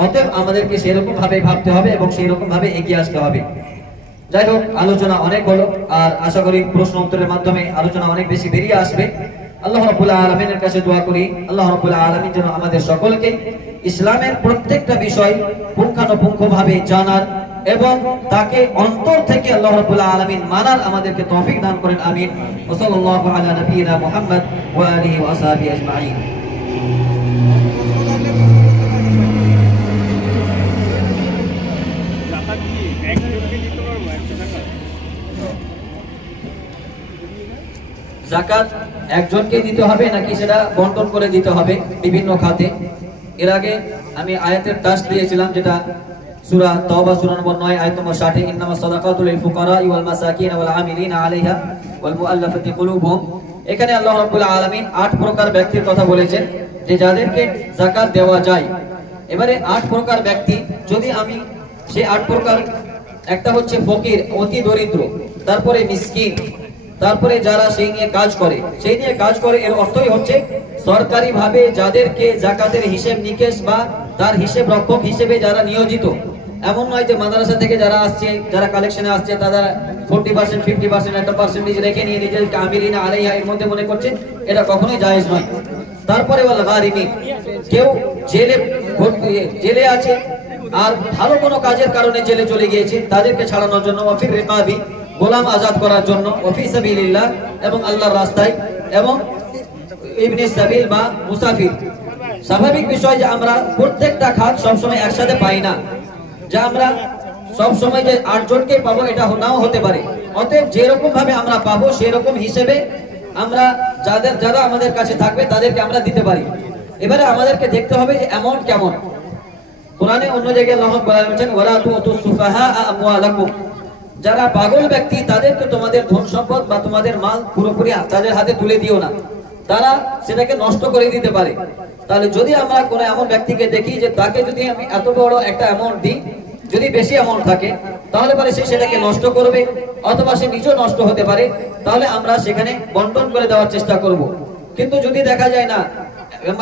অতএব আমাদেরকে সেরকম ভাবে ভাবতে হবে এবং সেই রকম ভাবে এগিয়ে আসতে হবে। যাই হোক, আলোচনা অনেক হলো, আর আশা করি প্রশ্ন উত্তরের মাধ্যমে আলোচনা অনেক বেশি বেরিয়ে আসবে। আল্লাহ রাব্বুল আলামিনের কাছে দোয়া করি আল্লাহ রাব্বুল আলামিন যেন আমাদের সকলকে ইসলামের প্রত্যেকটা বিষয় পুঙ্খানুপুঙ্খভাবে জানার এবং তাকে অন্তর থেকে আল্লাহ রাব্বুল আলামিন মানার আমাদেরকে তৌফিক দান করেন। আমিন। ওয়া সাল্লাল্লাহু আলা নবিয়িনা মুহাম্মদ ওয়া আলিহি ওয়া আসহাবিহি আজমাইন। যাকাত একজনকে দিতে হবে নাকি সেটা বন্টন করে দিতে হবে বিভিন্ন খাতে? এর আগে আমি আয়াতের টাচ দিয়েছিলাম, যেটা সূরা তাওবা সূরা নম্বর 9 আয়াত নম্বর 60, ইন্নামাস সাদাকাতু লিল ফুকারা'i ওয়াল মাসাকিন ওয়াল আমিলিনা আলাইহা ওয়াল মুআল্লাফাতি কুলুবুহুম। এখানে আল্লাহ রাব্বুল আলামিন 8 প্রকার ব্যক্তির কথা বলেছেন যে যাদেরকে যাকাত দেওয়া যায়। এবারে 8 প্রকার ব্যক্তি, যদি আমি সেই 8 প্রকার, একটা হচ্ছে ফকির অতি দরিদ্র, তারপরে মিসকিন, তারপরে যারা সেই নিয়ে কাজ করে, এর অর্থই হচ্ছে সরকারি ভাবে যাদেরকে যাকাতের হিসেব নিকেশ বা তার হিসেব রক্ষক হিসেবে যারা নিয়োজিত, এমন নয় যে মাদ্রাসা থেকে যারা আসছে, যারা কালেকশনে আসছে, তারা 40% 50% একটা পার্সেন্টেজ রেখে নিয়ে নিজেদেরকে আমিরিনা আলাইহা এর মধ্যে মনে করছে, এটা কখনোই জায়েজ নয়। তারপরে ওয়াল গারিমিন, কেউ জেলে আছে আর ভালো কোনো কাজের কারণে জেলে চলে গিয়েছে, তাদেরকে ছাড়ানোর জন্য, ওয়াফির রিকাবি, গোলাম আজাদ করার জন্য, ওয়াফি সাবিলিল্লাহ, এবং আল্লাহর রাস্তায়, এবং ইবনে সাবিল বা মুসাফির। স্বাভাবিক বিষয় যে আমরা প্রত্যেকটা খাত সবসময় একসাথে পাই না, যে আমরা সবসময় যে 8 জনকে পাবো এটা নাও হতে পারে। অতএব যেরকম ভাবে আমরা পাবো সেরকম হিসেবে আমরা যারা আমাদের কাছে থাকবে তাদেরকে আমরা দিতে পারি। এবারে আমাদেরকে দেখতে হবে যে অ্যামাউন্ট কেমন। কোরআনে অন্য জায়গায় আল্লাহ বলেছেন, ওয়ালা তুতুস সুফাহা আমওয়ালাকুম, যারা পাগল ব্যক্তি তাদেরকে তোমাদের ধন সম্পদ বা তোমাদের মাল পুরোপুরি তাদের হাতে তুলে দিও না, তারা সেটাকে নষ্ট করে দিতে পারে। তাহলে যদি আমরা কোনো এমন ব্যক্তিকে দেখি যে তাকে যদি আমি এত বড় একটা অ্যামাউন্ট দিই, যদি বেশি অ্যামাউন্ট থাকে, তাহলে পরে সে সেটাকে নষ্ট করবে অথবা সে নিজেও নষ্ট হতে পারে, তাহলে আমরা সেখানে বন্টন করে দেওয়ার চেষ্টা করব। কিন্তু যদি দেখা যায় না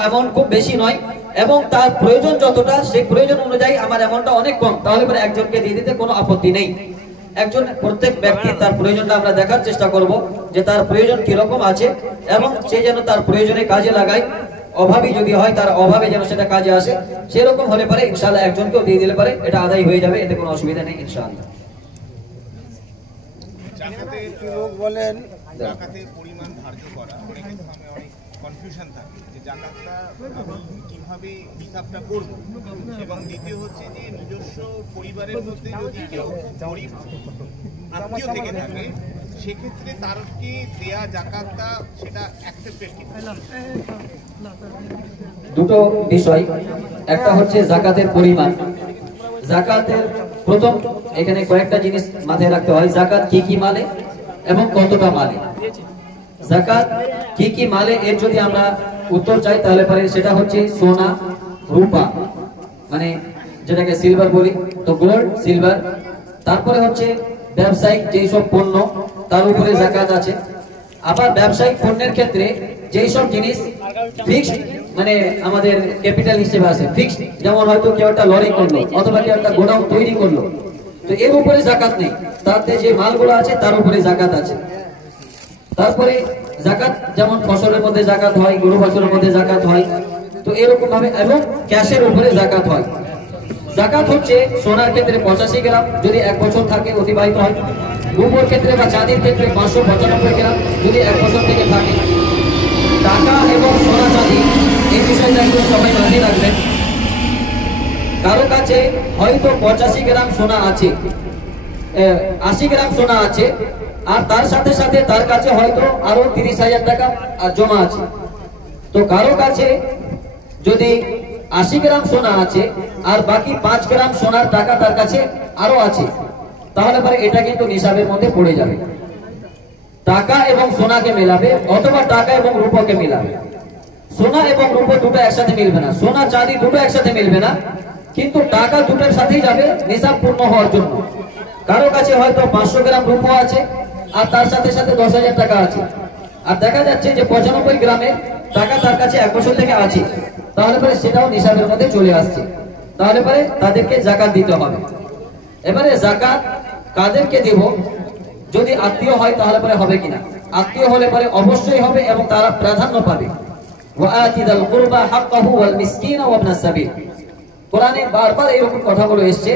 অ্যামাউন্ট খুব বেশি নয় এবং তার প্রয়োজন যতটা, সেই প্রয়োজন অনুযায়ী আমার অ্যামাউন্টটা অনেক কম, তাহলে পরে একজনকে দিয়ে দিতে কোনো আপত্তি নেই। প্রত্যেক ব্যক্তি তার প্রয়োজনটা আমরা দেখার চেষ্টা করব যে তার প্রয়োজন কিরকম আছে, এবং সে যেন তার প্রয়োজনে কাজে লাগায়। অভাবী যদি হয়, তার অভাবে যেন সেটা কাজে আসে, সেরকম হলে পারে ইনশাআল্লাহ একজনকেও দিয়ে দিলে পারে এটা আদায় হয়ে যাবে, এতে কোনো অসুবিধা নেই ইনশাআল্লাহ। জাকাতে লোক বলেন জাকাতের পরিমাণ ধার্য করা, অনেকের সামনে অনেক কনফিউশন থাকে যে জাকাতটা আমি কিভাবে হিসাবটা করব, এবং দ্বিতীয় হচ্ছে যে নিজস্ব পরিবারের মধ্যে যদি কেউ গরিব আত্মীয় থেকে থাকে, সেক্ষেত্রে তার কি দেয়া জাকাতটা সেটা অ্যাকসেপ্টেড কিনা? দুটো বিষয়, একটা হচ্ছে জাকাতের পরিমাণ। জাকাতের প্রথম এখানে কয়েকটা জিনিস মাথায় রাখতে হয়, জাকাত কি কি মালে এবং কতটা মালে। জাকাত কি কি মালে এর যদি আমরা উত্তর চাই তাহলে পরে সেটা হচ্ছে সোনা, রূপা, মানে যেটাকে সিলভার বলি, তো গোল্ড, সিলভার। তারপরে হচ্ছে ব্যবসায়িক যেই সব পণ্য, তার উপরে জাকাত আছে। আবার ব্যবসায়িক পণ্যের ক্ষেত্রে যেই সব জিনিস ফিক্সড, মানে আমাদের ক্যাপিটাল হিসেবে আছে ফিক্সড, যেমন হয়তো কেউ একটা লরি করলো অথবা কেউ একটা গোডাউন তৈরি করলো, তো এর উপরে জাকাত নেই, তাতে যে মালগুলো আছে তার উপরে জাকাত আছে। তারপরে জাকাত যেমন ফসলের মধ্যে জাকাত হয়, গরু ফসলের মধ্যে জাকাত হয়, তো এরকম ভাবে, এবং ক্যাশের উপরে জাকাত হয়। জাকাত হচ্ছে সোনার ক্ষেত্রে 85 গ্রাম যদি 1 বছর থাকে অতিবাহিত হয়, রূপোর ক্ষেত্রে বা চাঁদির ক্ষেত্রে 595 গ্রাম যদি 1 বছর থেকে থাকে। টাকা এবং সোনা চাঁদি এই বিষয়টা একটু সবাই মাথায় রাখবেন। কারো কাছে হয়তো 85 গ্রাম সোনা আছে, 80 গ্রাম সোনা আছে, আর তার সাথে সাথে তার কাছে হয়তো আরো 30,000 টাকা জমা আছে। তো কারো কাছে যদি 80 গ্রাম সোনা আছে আর বাকি 5 গ্রাম সোনার টাকা তার কাছে আরো আছে, তাহলে পরে এটা কিন্তু নিসাবের মধ্যে পড়ে যাবে। টাকা এবং সোনাকে মেলাবে অথবা টাকা এবং রূপকে মেলাবে। সোনা এবং রূপ দুটো একসাথে মিলবে না, সোনা চাঁদি দুটো একসাথে মিলবে না, কিন্তু টাকা দুটোর সাথেই যাবে নিসাব পূর্ণ হওয়ার জন্য। কারো কাছে হয়তো 500 গ্রাম রূপ আছে আর তার সাথে সাথে 10,000 টাকা আছে, আর দেখা যাচ্ছে যে 95 গ্রামের টাকা তার কাছে 1 বছর থেকে আছে, তাহলে পরে সেটাও নিসাবের মধ্যে চলে আসছে, তাহলে পরে তাদেরকে জাকাত দিতে হবে। এবারে জাকাত কাদেরকে দেব, যদি আত্মীয় হয় তাহলে পরে হবে কিনা? আত্মীয় হলে পরে অবশ্যই হবে এবং তারা প্রাধান্য পাবে। ওয়াআতিদাল কুরবা হাক্কাহু ওয়াল মিসকিনা ওয়া ইবনাস সাবিল, কোরআনে বারবার এরকম কথাগুলো এসেছে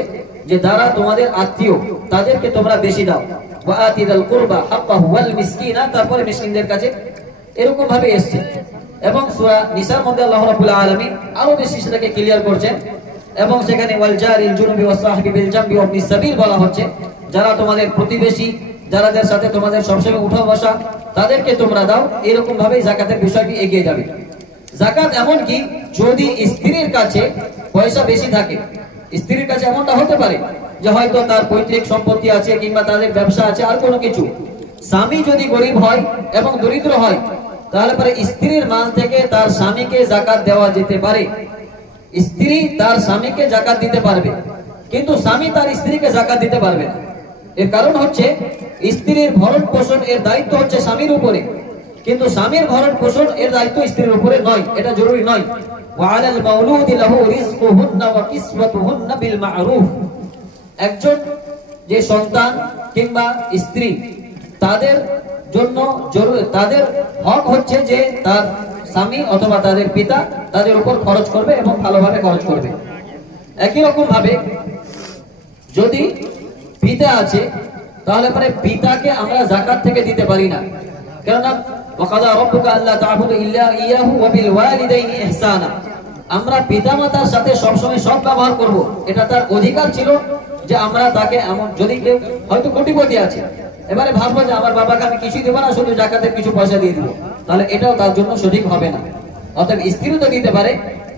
যে যারা তোমাদের আত্মীয় তাদেরকে তোমরা বেশি দাও। ওয়াআতিদাল কুরবা হাক্কাহু ওয়াল মিসকিনা, তারপরে মিসকিনদের কাছে, এরকম ভাবে এসেছে। এবং সূরা নিসার মধ্যে আল্লাহ রাব্বুল আলামিন আরো বেশি সেটাকে ক্লিয়ার করছেন, এবং সেখানে ওয়াল জারিল জুনুবি ওয়াস সাহিবি বিল জামবি ওয়া ইবনিস সাবিল বলা হচ্ছে, যারা তোমাদের প্রতিবেশী, যারাদের সাথে তোমাদের সবসময় উঠা বসা, তাদেরকে তোমরা দাও। এরকম ভাবে জাকাতের বিষয়টি এগিয়ে যাবে। জাকাত এমন কি, যদি স্ত্রীর কাছে পয়সা বেশি থাকে, স্ত্রীর কাছে এমনটা হতে পারে যে হয়তো তার পৈতৃক সম্পত্তি আছে কিংবা তাদের ব্যবসা আছে আর কোনো কিছু, স্বামী যদি গরিব হয় এবং দরিদ্র হয়, তাহলে পরে স্ত্রীর মাল থেকে তার স্বামীকে জাকাত দেওয়া যেতে পারে। স্ত্রী তার স্বামীকে জাকাত দিতে পারবে, কিন্তু স্বামী তার স্ত্রীকে জাকাত দিতে পারবে না। এর কারণ হচ্ছে স্ত্রীর ভরণ পোষণ এর দায়িত্ব হচ্ছে স্বামীর উপরে, কিন্তু স্বামীর ভরণ পোষণ এর দায়িত্ব স্ত্রীর উপরে নয়, এটা জরুরি নয়। وعلى المولود له رزقهن وكسوتهن بالمعروف। একজন যে সন্তান কিংবা স্ত্রী তাদের জন্য তাদের হক হচ্ছে যে তার স্বামী অথবা তাদের পিতা তাদের উপর খরচ করবে এবং ভালোভাবে খরচ করবে। একই রকম ভাবে যদি পিতা আছে তাহলে পরে পিতাকে আমরা যাকাত থেকে দিতে পারি না, কেননা ওয়াকাদা রাব্বুকা আল্লা তা'বুদু ইল্লা ইয়াহু ওয়া বিল ওয়ালিদাইনি ইহসানা। আমরা পিতামাতার সাথে সবসময় সৎ ব্যবহার করব, এটা তার অধিকার ছিল যে আমরা তাকে এমন, যদি কেউ হয়তো কোটিপতি আছে এবারে ভাববো যে আমার বাবাকে আমি কিছুই দেবো না, শুধু যাকাতের কিছু পয়সা দিয়ে দিব, তাহলে এটাও তার জন্য সঠিক হবে না। অতএব স্ত্রী তো দিতে পারে,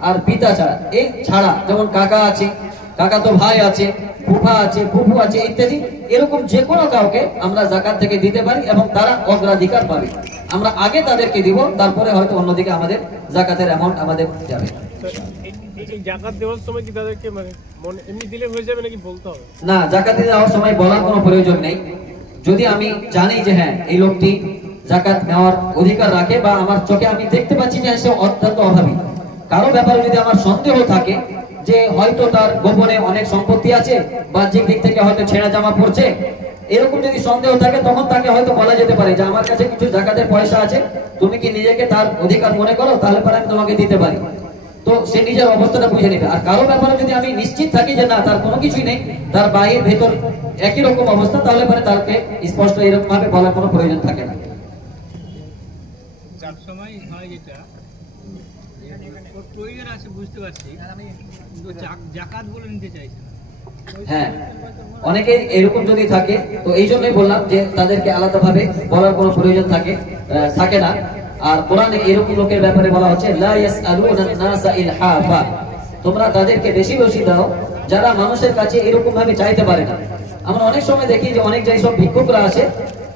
আর পিতা ছাড়া, এই ছাড়া যেমন কাকা আছে, কাকাতো ভাই আছে, ফুফা আছে, ফুফু আছে ইত্যাদি, এরকম যে কোনো কাউকে আমরা যাকাত থেকে দিতে পারি এবং তারা অগ্রাধিকার পাবে। আমরা আগে তাদেরকে দিব, তারপরে হয়তো অন্যদিকে আমাদের যাকাতের অ্যামাউন্ট আমাদের যাবে। এই যাকাত দেওয়ার সময় কি তাদেরকে মানে এমনি দিলে হয়ে যাবে নাকি বলতে হবে? না, যাকাত দেওয়ার সময় বলার কোনো প্রয়োজন নেই। যদি আমি জানি যে হ্যাঁ এই লোকটি যাকাত নেওয়ার অধিকার রাখে বা আমার চোখে আমি দেখতে পাচ্ছি যে সে অত্যন্ত অভাবী, কারো ব্যাপারে যদি আমার সন্দেহ থাকে যে হয়তো তার গোপনে অনেক সম্পত্তি আছে, বাহ্যিক দিক থেকে হয়তো ছেঁড়া জামা পরছে, এরকম যদি সন্দেহ থাকে তখন তাকে হয়তো বলা যেতে পারে যে আমার কাছে কিছু যাকাতের পয়সা আছে, তুমি কি নিজেকে তার অধিকার মনে করো, তাহলে পরে আমি তোমাকে দিতে পারি। তো সে নিজের অবস্থাটা বুঝে নেবে। আর কারো ব্যাপারে যদি আমি নিশ্চিত থাকি যে না তার কোনো কিছুই নেই, তার বাইরের ভেতর একই রকম অবস্থা, তাহলে পরে তাকে স্পষ্ট এরকম ভাবে বলার কোনো প্রয়োজন থাকে না। যার সময় হয় যেটা ওর প্রয়োজন আছে বুঝতে পারছি, কিন্তু যাকাত বলে নিতে চাইছে না। হ্যাঁ, অনেকে এরকম যদি থাকে, তো এই জন্যই বললাম যে তাদেরকে আলাদাভাবে বলার কোনো প্রয়োজন থাকে না। আর কোরআনে এরকম লোকের ব্যাপারে বলা হচ্ছে লা ইয়াসআলুনান নাসা ইলহাফা, তোমরা তাদেরকে বেশি বেশি দাও যারা মানুষের কাছে এরকম ভাবে চাইতে পারে না। আমরা অনেক সময় দেখি যে অনেক যেসব ভিক্ষুকরা আছে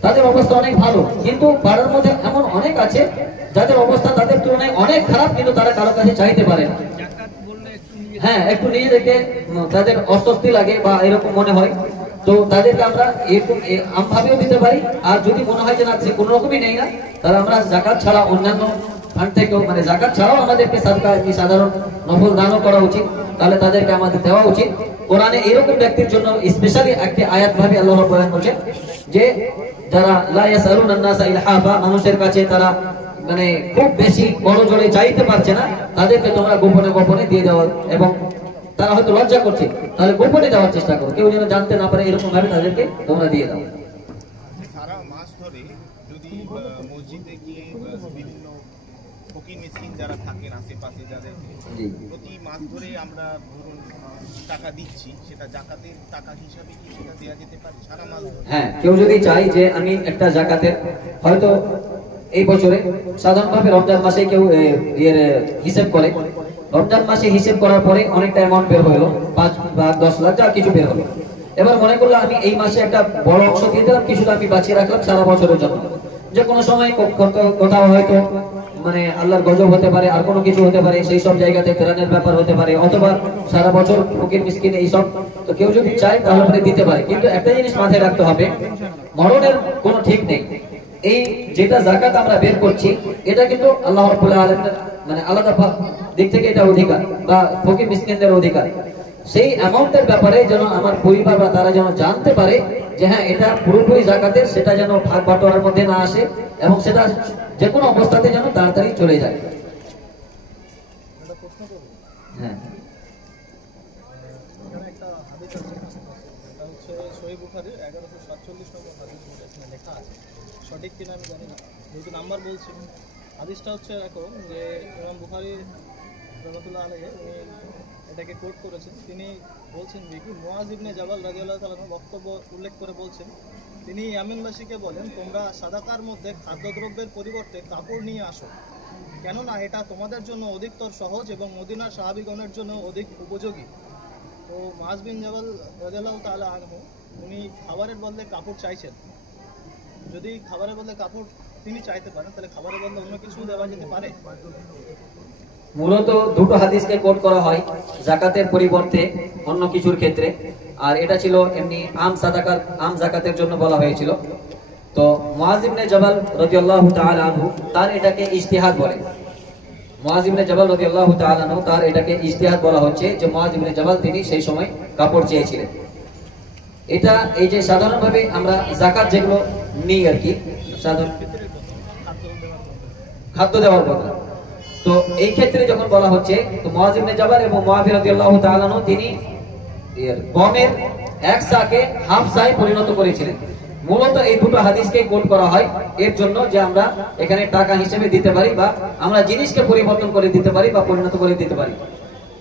তাদের অবস্থা অনেক ভালো, কিন্তু পাড়ার মধ্যে এমন অনেক আছে যাদের অবস্থা তাদের তুলনায় অনেক খারাপ, কিন্তু তারা কারো কাছে চাইতে পারে না। হ্যাঁ, একটু নিজেদেরকে তাদের অস্বস্তি লাগে বা এরকম মনে হয়, তো তাদেরকে আমরা এরকম আমভাবেও দিতে পারি। আর যদি মনে হয় যে না সে কোনো রকমই নেই না, তাহলে আমরা যাকাত ছাড়া অন্যান্য ফান্ড থেকেও, মানে যাকাত ছাড়াও আমাদেরকে সাদকা সাধারণ নফল দানও করা উচিত, তাহলে তাদেরকে আমাদের দেওয়া উচিত। কোরআনে এরকম ব্যক্তির জন্য স্পেশালি একটি আয়াত ভাবে আল্লাহ রাব্বুল আলামিন বলেন যে যারা লা ইয়াসআলুনান নাসা ইলহাফা, মানুষের কাছে তারা মানে খুব বেশি বড় জোরে চাইতে পারছে না, তাদেরকে তোমরা গোপনে গোপনে দিয়ে দাও, এবং তারা হয়তো লজ্জা করছে তাহলে গোপনে দেওয়ার চেষ্টা করো, কেউ যেন জানতে না পারে, এরকম ভাবে তাদেরকে তোমরা দিয়ে দাও। সারা মাস ধরে যদি মসজিদে গিয়ে বিভিন্ন ফকির মিসকিন যারা থাকেন আশেপাশে, যাদেরকে প্রতি মাস ধরে আমরা ধরুন টাকা দিচ্ছি, সেটা যাকাতের টাকা হিসাবে কি সেটা দেওয়া যেতে পারে সারা মাস ধরে? হ্যাঁ, কেউ যদি চাই যে আমি একটা যাকাতের, হয়তো এই বছরে সাধারণভাবে রমজান মাসে কেউ হিসেব করে, রমজান মাসে হিসেব করার পরে অনেকটা অ্যামাউন্ট বের হলো, 5 লাখ 10 লাখ যা কিছু বের হলো। এবার মনে করলো আমি এই মাসে একটা বড় অংশ দিয়ে দিলাম, কিছুটা আমি বাঁচিয়ে রাখলাম সারা বছরের জন্য। যে কোনো সময় কোথাও হয়তো মানে আল্লাহর গজব হতে পারে, আর কোনো কিছু হতে পারে, সেই সব জায়গাতে ফেরানোর ব্যাপার হতে পারে, অথবা সারা বছর ফকির মিসকিন এইসব, তো কেউ যদি চায় তাহলে পরে দিতে পারে। কিন্তু একটা জিনিস মাথায় রাখতে হবে, মরণের কোনো ঠিক নেই। এই যেটা যাকাত আমরা বের করছি এটা কিন্তু আল্লাহ রাব্বুল আলামিনের মানে আলাদা দিক থেকে এটা অধিকার বা ফকির মিসকিনদের অধিকার। সেই অ্যামাউন্টের ব্যাপারে যেন আমার পরিবার বা তারা যেন জানতে পারে যে হ্যাঁ এটা পুরোপুরি যাকাতের, সেটা যেন ভাগ বাটোয়ারার মধ্যে না আসে এবং সেটা যে কোনো অবস্থাতে যেন তাড়াতাড়ি চলে যায়। হ্যাঁ, একটা হাদিস আছে, এটা হচ্ছে সহিহ বুখারীর 1147 নম্বর হাদিস, এখানে লেখা আছে, সঠিক কিনা আমি জানি না, যেহেতু নাম্বার বলছি। হাদিসটা হচ্ছে এরকম যে ইমাম বুখারী রাহমাতুল্লাহ আলাইহি উনি এটাকে কোট করেছেন। তিনি বলছেন যে কি মুআয ইবনে জাবাল রাদিয়াল্লাহু তাআলা বক্তব্য উল্লেখ করে বলছেন, তিনি ইয়ামিনবাসীকে বলেন তোমরা সাদাকার মধ্যে খাদ্যদ্রব্যের পরিবর্তে কাপড় নিয়ে আসো, কেননা এটা তোমাদের জন্য অধিকতর সহজ এবং মদিনার সাহাবীগণের জন্য অধিক উপযোগী। তো মুআয বিন জাবাল রাদিয়াল্লাহু তাআলা আনহু উনি খাবারের বদলে কাপড় চাইছেন। যদি খাবারের বদলে কাপড় তিনি চাইতে পারেন, তাহলে খাবারের বদলে অন্য কিছু দেওয়া যেতে পারে। মূলত দুটো হাদিসকে কোট করা হয় যাকাতের পরিবর্তে অন্য কিছুর ক্ষেত্রে, আর এটা ছিল এমনি আম যাকাতের জন্য বলা হয়েছিল। তো মুআয ইবনে জাবাল রাদিয়াল্লাহু তাআলা আনহু তার এটাকে ইজতিহাদ বলে। মুআজ ইবনে জাবাল রাদিয়াল্লাহু তাআলা আনহু তার এটাকে ইজতিহাদ বলা হচ্ছে যে মুআজ ইবনে জাবাল তিনি সেই সময় কাপড় চেয়েছিলেন। এটা এই যে সাধারণভাবে আমরা যাকাত যেগুলো নিই আর কি, সাধারণ খাদ্য দেওয়ার কথা, তো এই ক্ষেত্রে যখন বলা হচ্ছে তো মুআজ ইবনে জাবাল এবং মুআবিয়া রাদিয়াল্লাহু তাআলা আনহু তিনি গমের এক সাকে হাফ সায় পরিণত করেছিলেন। মূলত এই দুটো হাদিসকে কোট করা হয় এর জন্য যে আমরা এখানে টাকা হিসেবে দিতে পারি বা আমরা জিনিসকে পরিবর্তন করে দিতে পারি বা পরিণত করে দিতে পারি।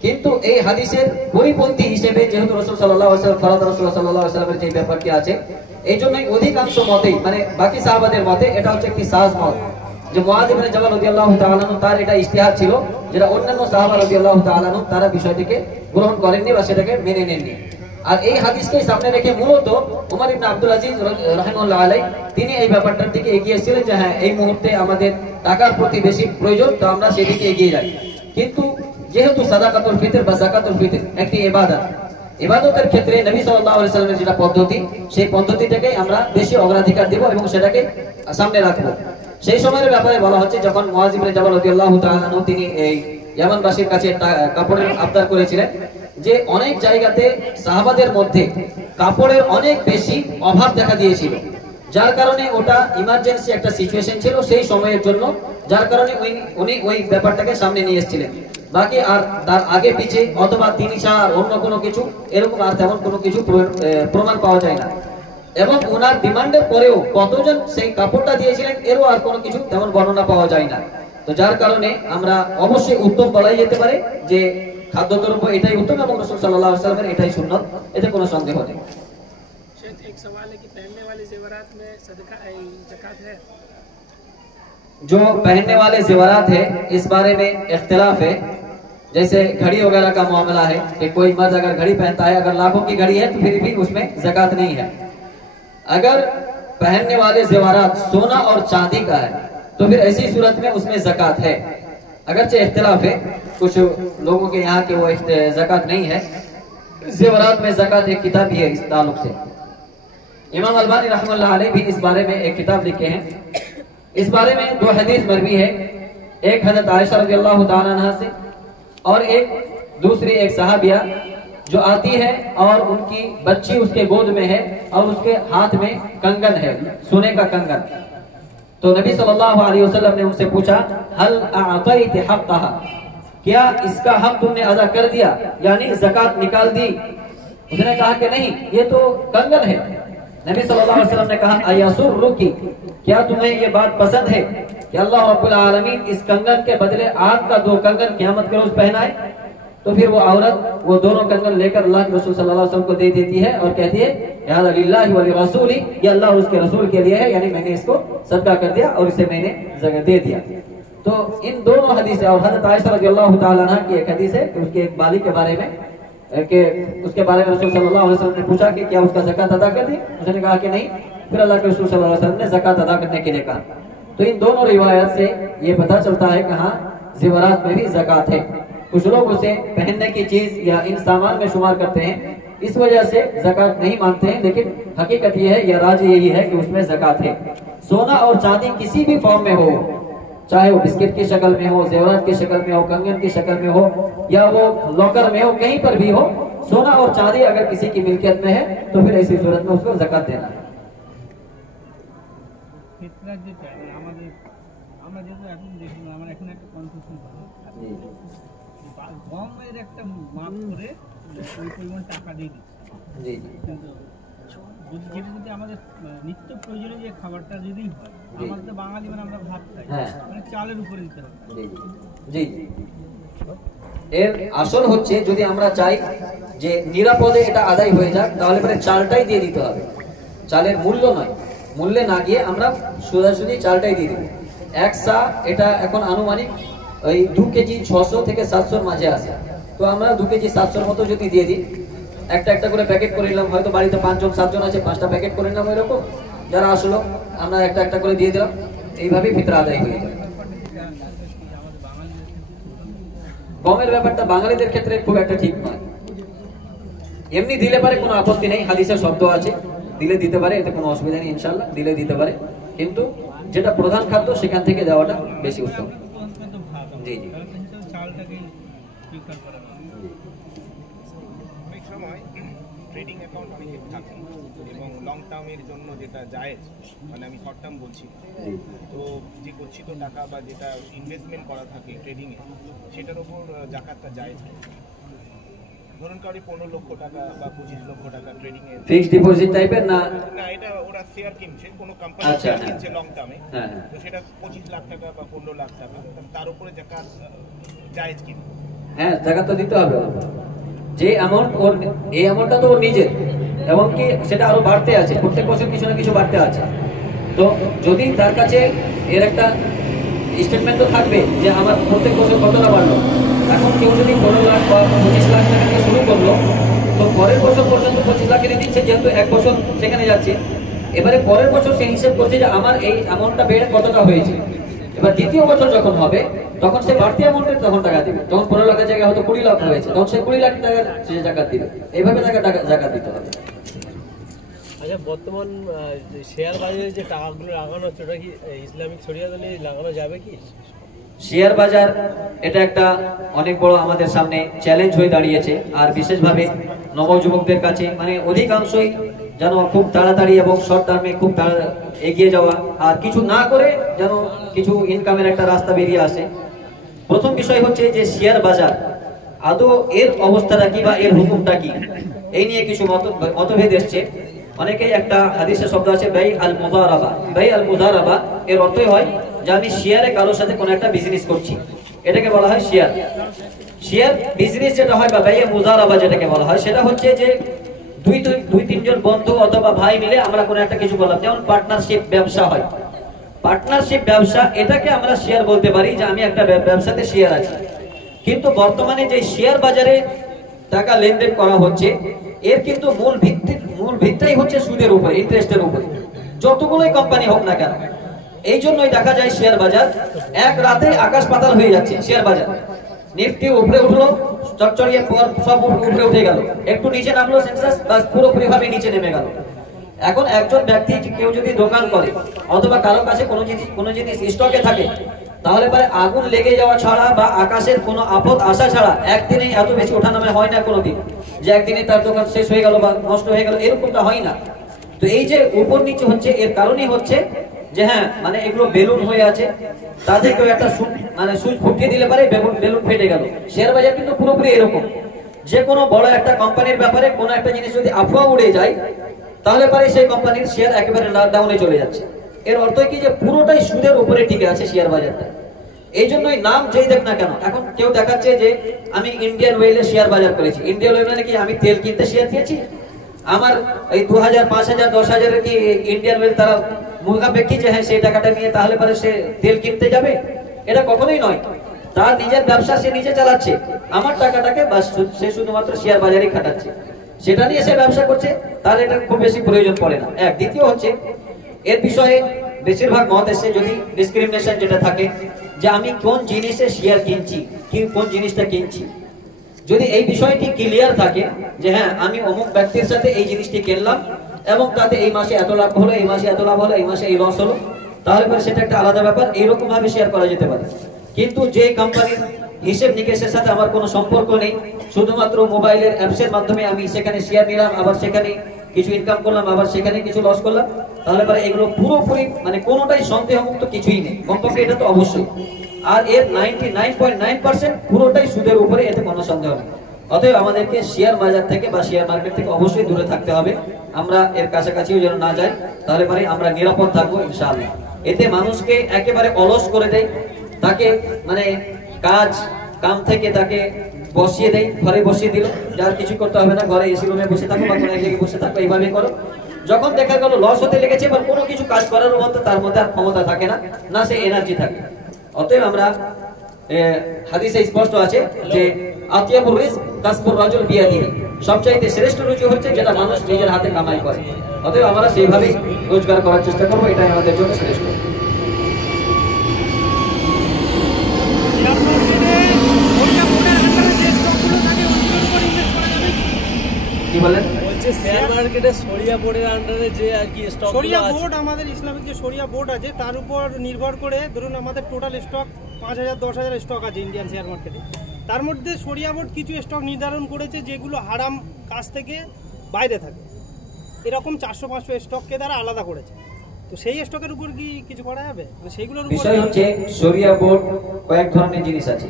কিন্তু এই হাদিসের পরিপন্থী হিসেবে যেহেতু রাসূল সাল্লাল্লাহু আলাইহি ওয়াসাল্লাম ফরজ রাসূল সাল্লাল্লাহু আলাইহি ওয়াসাল্লামের যে ব্যাপারটি আছে, এই জন্যই অধিকাংশ মতেই মানে বাকি সাহাবাদের মতে এটা হচ্ছে একটি সাজ মত যে মুআজ ইবনে জাবাল রাদিয়াল্লাহু তাআলা আনহু তার এটা ইজতিহাদ ছিল, যেটা অন্যান্য সাহাবা রাদিয়াল্লাহু তাআলা আনহু তারা বিষয়টিকে গ্রহণ করেননি বা সেটাকে মেনে নেননি। আর এই হাদিসকে সামনে রেখে মূলত ওমর ইবনে আব্দুল আজিজ রাহিমাহুল্লাহ আলাইহি তিনি এই ব্যাপারটার দিকে এগিয়েছিলেন যে হ্যাঁ এই মুহূর্তে আমাদের টাকার প্রতি বেশি প্রয়োজন, তো আমরা সেদিকে এগিয়ে যাই। কিন্তু যেহেতু সাদাকাতুল ফিতর বা যাকাতুল ফিতর একটি ইবাদত, ইবাদতের ক্ষেত্রে নবী সাল্লাল্লাহু আলাইহি ওয়াসাল্লামের যেটা পদ্ধতি সেই পদ্ধতিটাকে আমরা বেশি অগ্রাধিকার দেব এবং সেটাকে সামনে রাখবো। সেই সময়ের ব্যাপারে বলা হচ্ছে যখন মুআজ ইবনে জাবাল রাদিয়াল্লাহু তাআলা আনহু তিনি এই ইয়ামানবাসীর কাছে কাপড়ের আবদার করেছিলেন যে অনেক জায়গাতে সাহাবাদের মধ্যে কাপড়ের অনেক বেশি অভাব দেখা দিয়েছিল, যার কারণে ওটা ইমার্জেন্সি একটা সিচুয়েশন ছিল সেই সময়ের জন্য, যার কারণে উনি ওই ব্যাপারটাকে সামনে নিয়ে এসেছিলেন। বাকি আর তার আগে পিছে অথবা তিনি ছাড়া অন্য কোনো কিছু এরকম আর তেমন কোনো কিছু প্রমাণ পাওয়া যায় না। এবং ওনার ডিমান্ডের পরেও কতজন সেই কাপড়টা দিয়েছিলেন এরও আর কোনো কিছু তেমন বর্ণনা পাওয়া যায় না। তো যার কারণে আমরা অবশ্যই উত্তম বলাই যেতে পারে যে খাদ্যদ্রব্য এটাই উত্তম এবং রাসূল সাল্লাল্লাহু আলাইহি ওয়াসাল্লামের এটাই সুন্নাত, এতে কোনো সন্দেহ নেই। एक सवाल है कि पहनने वाले जेवरात में सदका ज़कात है? जो पहनने वाले जेवरात है इस बारे में इख्तिलाफ है। जैसे घड़ी वगैरह का मामला है कि कोई मर्द अगर घड़ी पहनता है, अगर लाखों की घड़ी है तो फिर भी उसमें ज़कात नहीं है। अगर पहनने वाले जेवरात सोना और चांदी का है तो फिर ऐसी सूरत में उसमें ज़कात है। अगरचे इख्तिलाफ है, कुछ लोगों के यहाँ के वो ज़कात नहीं है। जेवरात में ज़कात एक किताब भी है इस ताल्लुक से। इमाम अलबानी रहमतुल्लाह अलैह भी इस बारे में एक किताब लिखे हैं। इस बारे में दो हदीस मरवी है, एक हज़रत आयशा रज़ियल्लाहु ताला अन्हा से और एक दूसरी एक सहाबिया जो आती है और उनकी बच्ची उसके गोद में है और उसके हाथ में कंगन है, सोने का कंगन। तो नबी सल्लल्लाहु अलैहि वसल्लम ने उनसे पूछा हल अअतैति हक़्क़हा, क्या इसका हक तुमने अदा कर दिया, यानी ज़कात निकाल दी? उसने कहा कि नहीं, ये तो कंगन है। नबी सल्लल्लाहु अलैहि वसल्लम ने कहा अयसुर्रुकी, क्या तुम्हें ये बात पसंद है कि अल्लाह रब्बुल आलमीन इस कंगन के बदले आग का 2 कंगन क़यामत के रोज पहनाए? तो फिर वो औरत वो दोनों कंगन लेकर अल्लाह के रसूल सल्लल्लाहु अलैहि वसल्लम को दे देती है और कहती है या लिल्लाहि व लिरसूली, ये अल्लाह और उसके रसूल के लिए है, यानी मैंने इसको सदका कर दिया और इसे मैंने जगह दे दिया। तो इन दोनों हदीस और हज़रत आयशा रज़ियल्लाहु ताला अन्हा की एक हदीस है कि उसके एक बालिग के बारे में कि उसके बारे में रसूल सल्लल्लाहु अलैहि वसल्लम ने पूछा कि क्या उसका ज़कात अदा कर दी? उसने कहा कि नहीं। फिर अल्लाह के रसूल सल्लल्लाहु अलैहि वसल्लम ने ज़कात अदा करने के लिए कहा। तो इन दोनों रिवायत से ये पता चलता है कि हाँ ज़ेवरात में भी ज़कात है। कुछ लोग उसे पहनने की चीज या इन सामान में शुमार करते हैं, इस वजह से ज़कात नहीं मानते हैं, लेकिन हकीकत ये है या राज यही है कि उसमें ज़कात है। सोना और चांदी किसी भी फॉर्म में हो, चाहे वो बिस्किट की शक्ल में हो, जेवरात की शक्ल में हो, कंगन की शक्ल में हो या वो लॉकर में हो, कहीं पर भी हो, सोना और चांदी अगर किसी की मिल्कियत में है तो फिर ऐसी सूरत में उसको ज़कात देना है। গমের একটা মাপ করে ওই পরিমাণ টাকা দিয়ে দিচ্ছে। কিন্তু যদি আমাদের নিত্য প্রয়োজনীয় যে খাবারটা যদি হয়, আমাদের তো বাঙালি মানে আমরা ভাত খাই, মানে চালের উপরে দিতে হবে। জি, এর আসল হচ্ছে যদি আমরা চাই যে নিরাপদে এটা আদায় হয়ে যাক তাহলে পরে চালটাই দিয়ে দিতে হবে, চালের মূল্য নয়, মূল্যে না গিয়ে আমরা সোজাসুজি চালটাই দিয়ে দিব। এক সা এটা এখন আনুমানিক ওই 2 কেজি 600 থেকে 700 মাঝে আসে। তো আমরা 2 কেজি 700 মতো যদি দিয়ে দিই, একটা একটা করে প্যাকেট করে নিলাম, হয়তো বাড়িতে 5 জন 7 জন আছে, 5টা প্যাকেট করে নিলাম, এরকম যারা আসলো আমরা একটা একটা করে দিয়ে দিলাম, এইভাবেই ফিতরা আদায় হয়ে যাবে। গমের ব্যাপারটা বাঙালিদের ক্ষেত্রে খুব একটা ঠিক নয়, এমনি দিলে পারে কোনো আপত্তি নেই, হাদিসের শব্দ আছে, দিলে দিতে পারে, এতে কোনো অসুবিধা নেই, ইনশাআল্লাহ দিলে দিতে পারে, কিন্তু যেটা প্রধান খাদ্য সেখান থেকে দেওয়াটা বেশি উত্তম। জি জি। সার্টিফিকেট থাকে এবং লং টার্মের জন্য যেটা জায়েজ, মানে আমি শর্ট টার্ম বলছি, তো যে গচ্ছিত টাকা বা যেটা ইনভেস্টমেন্ট করা থাকে ট্রেডিংয়ে, সেটার ওপর জাকাতটা জায়েজ। ধরুন কারি 15 লক্ষ টাকা বা 25 লক্ষ টাকা ট্রেডিং এ ফিক্সড ডিপোজিট টাইপের না, এটা ওরা শেয়ার কিনছে, কোনো কোম্পানি আচ্ছা, শেয়ার কিনছে লং টার্মে, হ্যাঁ, তো সেটা 25 লাখ টাকা বা 15 লাখ টাকা, তার উপরে জাকাত জায়েজ কি? হ্যাঁ, জাকাত তো দিতে হবে। যে অ্যামাউন্ট ওর, এই অ্যামাউন্টটা তো ওর নিজের, এবং কি সেটা আরো বাড়তে আছে, প্রত্যেক বছর কিছু না কিছু বাড়তে আছে। তো যদি তার কাছে এর একটা স্টেটমেন্ট তো থাকবে যে আমার প্রত্যেক বছর কতটা বাড়লো। এখন কেউ যদি 15 লাখ বা 25 লাখ টাকা দিয়ে শুরু করলো, তো পরের বছর পর্যন্ত 25 লাখ এনে দিচ্ছে, যেহেতু এক বছর সেখানে যাচ্ছে। এবারে পরের বছর সে হিসেব করছে যে আমার এই অ্যামাউন্টটা বেড়ে কতটা হয়েছে। এবার দ্বিতীয় বছর যখন হবে, তখন সে বাড়তি অ্যামাউন্টের তখন টাকা দিবে। তখন 15 লাখের জায়গায় হয়তো 20 লাখ হয়েছে, তখন সে 20 লাখ টাকার সে জাকাত দিবে। এইভাবে তাকে জাকাত দিতে হবে। আচ্ছা, বর্তমান শেয়ার বাজারে যে টাকাগুলো লাগানো হচ্ছে, ওটা কি ইসলামিক শরিয়াত অনুযায়ী লাগানো যাবে কি? শেয়ার বাজার এটা একটা অনেক বড় আমাদের সামনে চ্যালেঞ্জ হয়ে দাঁড়িয়েছে, আর বিশেষভাবে নবযুবকদের কাছে, মানে অধিকাংশই যেন খুব তাড়াতাড়ি এবং শর্ট টার্মে খুব এগিয়ে যাওয়া, আর কিছু না করে যেন কিছু ইনকামের একটা রাস্তা বেরিয়ে আসে। প্রথম বিষয় হচ্ছে যে শেয়ার বাজার আদৌ এর অবস্থাটা কি বা এর হুকুমটা কি, এই নিয়ে কিছু মতভেদ এসছে। অনেকেই একটা হাদিসের শব্দ আছে বাই আল মুযারাবা। বাই আল মুযারাবা এর অর্থই হয় যে আমি শেয়ারে কারোর সাথে কোনো একটা বিজনেস করছি, এটাকে বলা হয় শেয়ার। শেয়ার বিজনেস যেটা হয় বা বাই মুযারাবা যেটাকে বলা হয়, সেটা হচ্ছে যে দুই তিনজন বন্ধু অথবা ভাই মিলে আমরা কোনো একটা কিছু করলাম, যেমন পার্টনারশিপ ব্যবসা হয়। পার্টনারশিপ ব্যবসা, এটাকে আমরা শেয়ার বলতে পারি যে আমি একটা ব্যবসাতে শেয়ার আছি। কিন্তু বর্তমানে যে শেয়ার বাজারে টাকা লেনদেন করা হচ্ছে, এর কিন্তু মূল ভিত্তিটাই হচ্ছে সুদের উপরে, ইন্টারেস্টের উপরে, যতগুলোই কোম্পানি হোক না কেন। এই জন্যই দেখা যায় শেয়ার বাজার এক রাতে আকাশ পাতাল হয়ে যাচ্ছে। শেয়ার বাজার নিফটি উপরে উঠলো, চটচড়িয়ে সব উপরে উঠে গেল, একটু নিচে নামলো সেন্সেক্স, বাস পুরোপুরি ভাবে নিচে নেমে গেল। এখন একজন ব্যক্তি কেউ যদি দোকান করে অথবা কারো কাছে কোনো জিনিস স্টকে থাকে, তাহলে পরে আগুন লেগে যাওয়া ছাড়া বা আকাশের কোনো আপদ আসা ছাড়া একদিনেই এত বেশি ওঠানামা হয় না কোনোদিন, যে একদিনে তার দোকান শেষ হয়ে গেল বা নষ্ট হয়ে গেল, এরকমটা হয় না। তো এই যে উপর নিচে হচ্ছে, এর কারণই হচ্ছে যে হ্যাঁ, মানে এগুলো বেলুন হয়ে আছে, তাদের কেউ একটা মানে সুইচ ফুটিয়ে দিলে পারে বেলুন ফেটে গেল। শেয়ার বাজার কিন্তু পুরোপুরি এরকম, যে কোনো বড় একটা কোম্পানির ব্যাপারে কোনো একটা জিনিস যদি আফওয়া উড়ে যায়, তাহলে পরে সেই কোম্পানির শেয়ার একেবারে ডাউনে চলে যাচ্ছে। এর অর্থ কি যে পুরোটাই সুদের উপরে টিকে আছে শেয়ার বাজারটা। এই জন্যই নাম যেই দেখ না কেন, এখন কেউ দেখাচ্ছে যে আমি ইন্ডিয়ান ওয়েলে শেয়ার বাজার করেছি। ইন্ডিয়ান ওয়েল মানে কি আমি তেল কিনতে শেয়ার দিয়েছি? আমার এই 2000, 5000, 10,000 কি ইন্ডিয়ান ওয়েল তারা মুরগা ব্যক্তি যে হ্যাঁ সেই টাকাটা নিয়ে তাহলে পরে সে তেল কিনতে যাবে? এটা কখনোই নয়। তার নিজের ব্যবসা সে নিজে চালাচ্ছে, আমার টাকাটাকে বাস সে শুধুমাত্র শেয়ার বাজারেই খাটাচ্ছে, সেটা নিয়ে সে ব্যবসা করছে, তার এটা খুব বেশি প্রয়োজন পড়ে না। এক, দ্বিতীয় হচ্ছে এর বিষয়ে বেশিরভাগ মত এসে যদি ডিসক্রিমিনেশন যেটা থাকে, যে আমি কোন জিনিসে শেয়ার কিনছি, কোন জিনিসটা কিনছি, যদি এই বিষয়টি ক্লিয়ার থাকে যে হ্যাঁ আমি অমুক ব্যক্তির সাথে এই জিনিসটি কিনলাম এবং তাতে এই মাসে এত লাভ হলো, এই মাসে এত লাভ হলো, এই মাসে এই লস হলো, তাহলে পরে সেটা একটা আলাদা ব্যাপার, এইরকম ভাবে শেয়ার করা যেতে পারে। কিন্তু যে কোম্পানির হিসেব নিকেশের সাথে আমার কোনো সম্পর্ক নেই, শুধুমাত্র মোবাইলের অ্যাপসের মাধ্যমে আমি সেখানে শেয়ার নিলাম, আবার সেখানে কিছু ইনকাম করলাম, আবার সেখানে কিছু লস করলাম, তাহলে পরে এগুলো পুরোপুরি মানে কোনোটাই সন্দেহমুক্ত কিছুই নেই, কমপক্ষে এটা তো অবশ্যই। আর এর 99.9% পুরোটাই সুদের উপরে, এতে কোনো সন্দেহ নেই। অতএব আমাদেরকে শেয়ার বাজার থেকে বা শেয়ার মার্কেট থেকে অবশ্যই দূরে থাকতে হবে, আমরা এর কাছাকাছিও যেন না যাই, তাহলে পরে আমরা নিরাপদ থাকবো ইনশাআল্লাহ। এতে মানুষকে একেবারে অলস করে দেয়, তাকে মানে কাম থেকে তাকে বসিয়ে দেয়, ঘরে বসিয়ে দিল, যার কিছু করতে হবে না, ঘরে এসি রুমে বসে থাকো বা কোনো এক জায়গায় বসে থাকো, এইভাবে করো। যখন দেখা গেল লস হতে লেগেছে বা কোনো কিছু কাজ করার মতো তার মধ্যে আর ক্ষমতা থাকে না, না সে এনার্জি থাকে। অতএব আমরা হাদিসে স্পষ্ট আছে যে আতিয়াবুর রিজক কাসবুর রাজুল বিয়াদিহি, সবচাইতে শ্রেষ্ঠ রুজি হচ্ছে যেটা মানুষ নিজের হাতে কামাই করে। অতএব আমরা সেইভাবেই রোজগার করার চেষ্টা করবো, এটাই আমাদের জন্য শ্রেষ্ঠ। কি বলেন? শেয়ার মার্কেটে শরিয়া বোর্ডের আন্ডারে যে আর কি স্টক, শরিয়া বোর্ড আমাদের ইসলামিক যে শরিয়া বোর্ড আছে তার উপর নির্ভর করে ধরুন আমাদের টোটাল স্টক 5000, 10,000 স্টক আছে ইন্ডিয়ান শেয়ার মার্কেটে। তার মধ্যে শরিয়া বোর্ড কিছু স্টক নির্ধারণ করেছে যেগুলো হারাম কাজ থেকে বাইরে থাকে, এরকম 400-500 স্টককে তারা আলাদা করেছে, তো সেই স্টকের উপর কি কিছু করা যাবে? মানে সেইগুলোর উপর বিষয় হচ্ছে শরিয়া বোর্ড কয়েক ধরনের জিনিস আছে।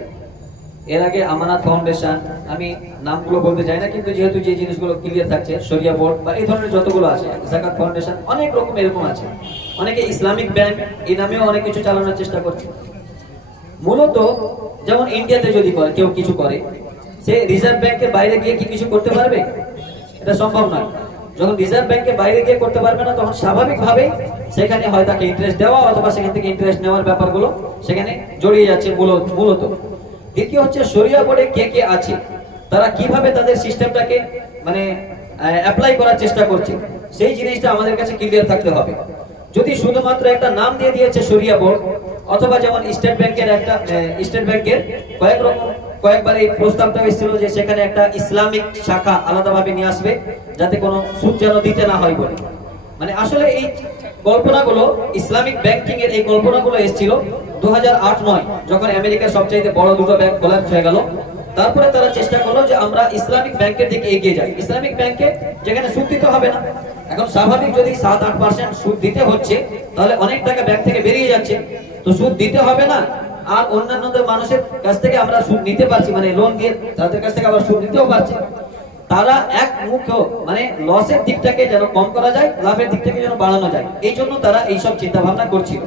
এর আগে আমানত ফাউন্ডেশন, আমি নামগুলো বলতে চাই না, কিন্তু যেহেতু যে জিনিসগুলো ক্লিয়ার থাকছে, শরিয়া বোর্ড বা এই ধরনের যতগুলো আছে, যাকাত ফাউন্ডেশন, অনেক রকম এরকম আছে। অনেকে ইসলামিক ব্যাংক এই নামেও অনেক কিছু চালানোর চেষ্টা করছে। মূলত যেমন ইন্ডিয়াতে যদি করে কেউ কিছু করে, সে রিজার্ভ ব্যাংকের বাইরে গিয়ে কি কিছু করতে পারবে? এটা সম্ভব নয়। যখন রিজার্ভ ব্যাংকের বাইরে গিয়ে করতে পারবে না, তখন স্বাভাবিকভাবে সেখানে হয় তাকে ইন্টারেস্ট দেওয়া অথবা সেখান থেকে ইন্টারেস্ট নেওয়ার ব্যাপারগুলো সেখানে জড়িয়ে যাচ্ছে মূলত। দ্বিতীয় হচ্ছে শরিয়া বোর্ডে কে কে আছে, তারা কিভাবে তাদের সিস্টেমটাকে মানে অ্যাপ্লাই করার চেষ্টা করছে, সেই জিনিসটা আমাদের কাছে ক্লিয়ার থাকতে হবে। যদি শুধুমাত্র একটা নাম দিয়ে দিয়েছে শরিয়া বোর্ড, অথবা যেমন স্টেট ব্যাংকের কয়েকবার এই প্রস্তাবটা এসেছিল যে সেখানে একটা ইসলামিক শাখা আলাদাভাবে নিয়ে আসবে, যাতে কোনো সুদ যেন দিতে না হয় বলে। মানে আসলে এই কল্পনাগুলো, ইসলামিক ব্যাংকিং এর এই কল্পনাগুলো এসেছিল 2008-9, যখন আমেরিকার সবচেয়ে বড় দুটো ব্যাংক কোল্যাপস হয়ে গেল। তারপরে তারা চেষ্টা করলো যে আমরা ইসলামিক ব্যাংকের দিকে এগিয়ে যাই, ইসলামিক ব্যাংকে যেখানে সুদ দিতে হবে না। এখন স্বাভাবিক যদি 7-8% সুদ দিতে হচ্ছে, তাহলে অনেক টাকা ব্যাংক থেকে বেরিয়ে যাচ্ছে, তো সুদ দিতে হবে না। আর অন্যান্য মানুষের কাছ থেকে আমরা সুদ নিতে পারছি, মানে লোন দিয়ে তাদের কাছ থেকে আবার সুদ নিতেও পারছি। তারা এক মুখ্য মানে লসের দিকটাকে যেন কম করা যায়, লাভের দিকটাকে যেন বাড়ানো যায়, এই জন্য তারা এইসব চিন্তা ভাবনা করছিল।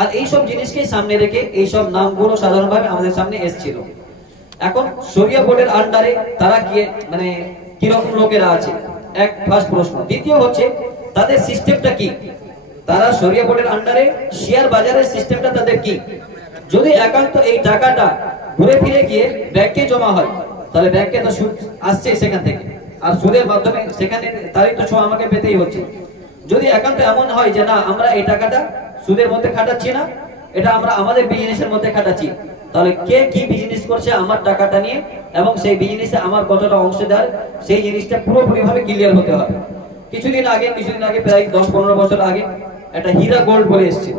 আর এইসব জিনিসকে সামনে রেখে এইসব নামগুলো সাধারণভাবে আমাদের সামনে এসেছিল। এখন শরিয়া বোর্ডের আন্ডারে তারা গিয়ে মানে কিরকম লোকেরা আছে, এক ফার্স্ট প্রশ্ন। দ্বিতীয় হচ্ছে তাদের সিস্টেমটা কি, তারা শরিয়া বোর্ডের আন্ডারে শেয়ার বাজারের সিস্টেমটা তাদের কি। যদি একান্ত এই টাকাটা ঘুরে ফিরে গিয়ে ব্যাংকে জমা হয়, তাহলে ব্যাংকে তো সুদ আসছে সেখান থেকে, আর সুদের মাধ্যমে সেখানে তারই তো ছোঁয়া আমাকে পেতেই হচ্ছে। যদি একান্ত এমন হয় যে না, আমরা এই টাকাটা সুদের মধ্যে খাটাচ্ছি না, এটা আমরা আমাদের বিজনেসের মধ্যে খাটাচ্ছি, তাহলে কে কি বিজনেস করছে আমার টাকাটা নিয়ে এবং সেই বিজনেসে আমার কতটা অংশীদার, সেই জিনিসটা পুরোপুরি ভাবে ক্লিয়ার হতে হবে। কিছুদিন আগে প্রায় 10-15 বছর আগে একটা হীরা গোল্ড বলে এসেছিল,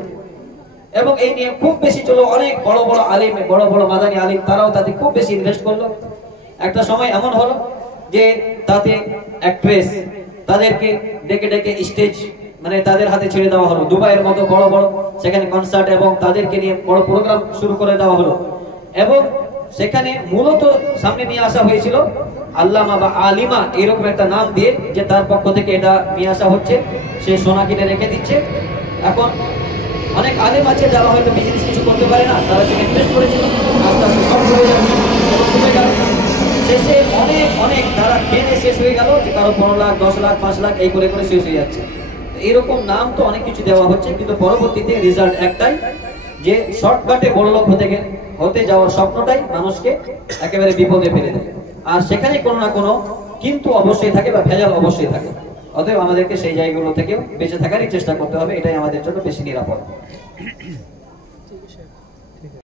এবং এই নিয়ে খুব বেশি চলো, অনেক বড় বড় আলিম, বড় বড় মাদানী আলিম, তারাও তাতে খুব বেশি ইনভেস্ট করলো। একটা সময় এমন হলো যে তাতে অ্যাক্ট্রেস তাদেরকে ডেকে ডেকে স্টেজ মানে তাদের হাতে ছেড়ে দেওয়া হলো, দুবাইয়ের মতো বড় বড় সেখানে কনসার্ট, এবং তাদেরকে নিয়ে বড় প্রোগ্রাম শুরু করে দেওয়া হলো। এবং সেখানে মূলত সামনে নিয়ে আসা হয়েছিল আল্লামা বা আলিমা এরকম একটা নাম দিয়ে, যে তার পক্ষ থেকে এটা নিয়ে আসা হচ্ছে, সে সোনা কিনে রেখে দিচ্ছে। এখন অনেক আলেম আছে যারা হয়তো বিজনেস কিছু করতে পারে না, তারা সেখানে ইনভেস্ট করেছিল, আস্তে আস্তে সব ডুবে গেল। শেষে অনেক তারা কেনে শেষ হয়ে গেল, যে কারো 15 লাখ, 10 লাখ, 5 লাখ এই করে করে শেষ হয়ে যাচ্ছে। এরকম নাম তো অনেক কিছু দেওয়া হচ্ছে, কিন্তু পরবর্তীতে রেজাল্ট একটাই, যে শর্টকাটে বড়লোক হতে যাওয়ার স্বপ্নটাই মানুষকে একেবারে বিপদে ফেলে দেয়। আর সেখানে কোনো না কোনো কিন্তু অবশ্যই থাকে বা ভেজাল অবশ্যই থাকে। অতএব আমাদেরকে সেই জায়গাগুলো থেকেও বেঁচে থাকারই চেষ্টা করতে হবে, এটাই আমাদের জন্য বেশি নিরাপদ। ঠিক আছে।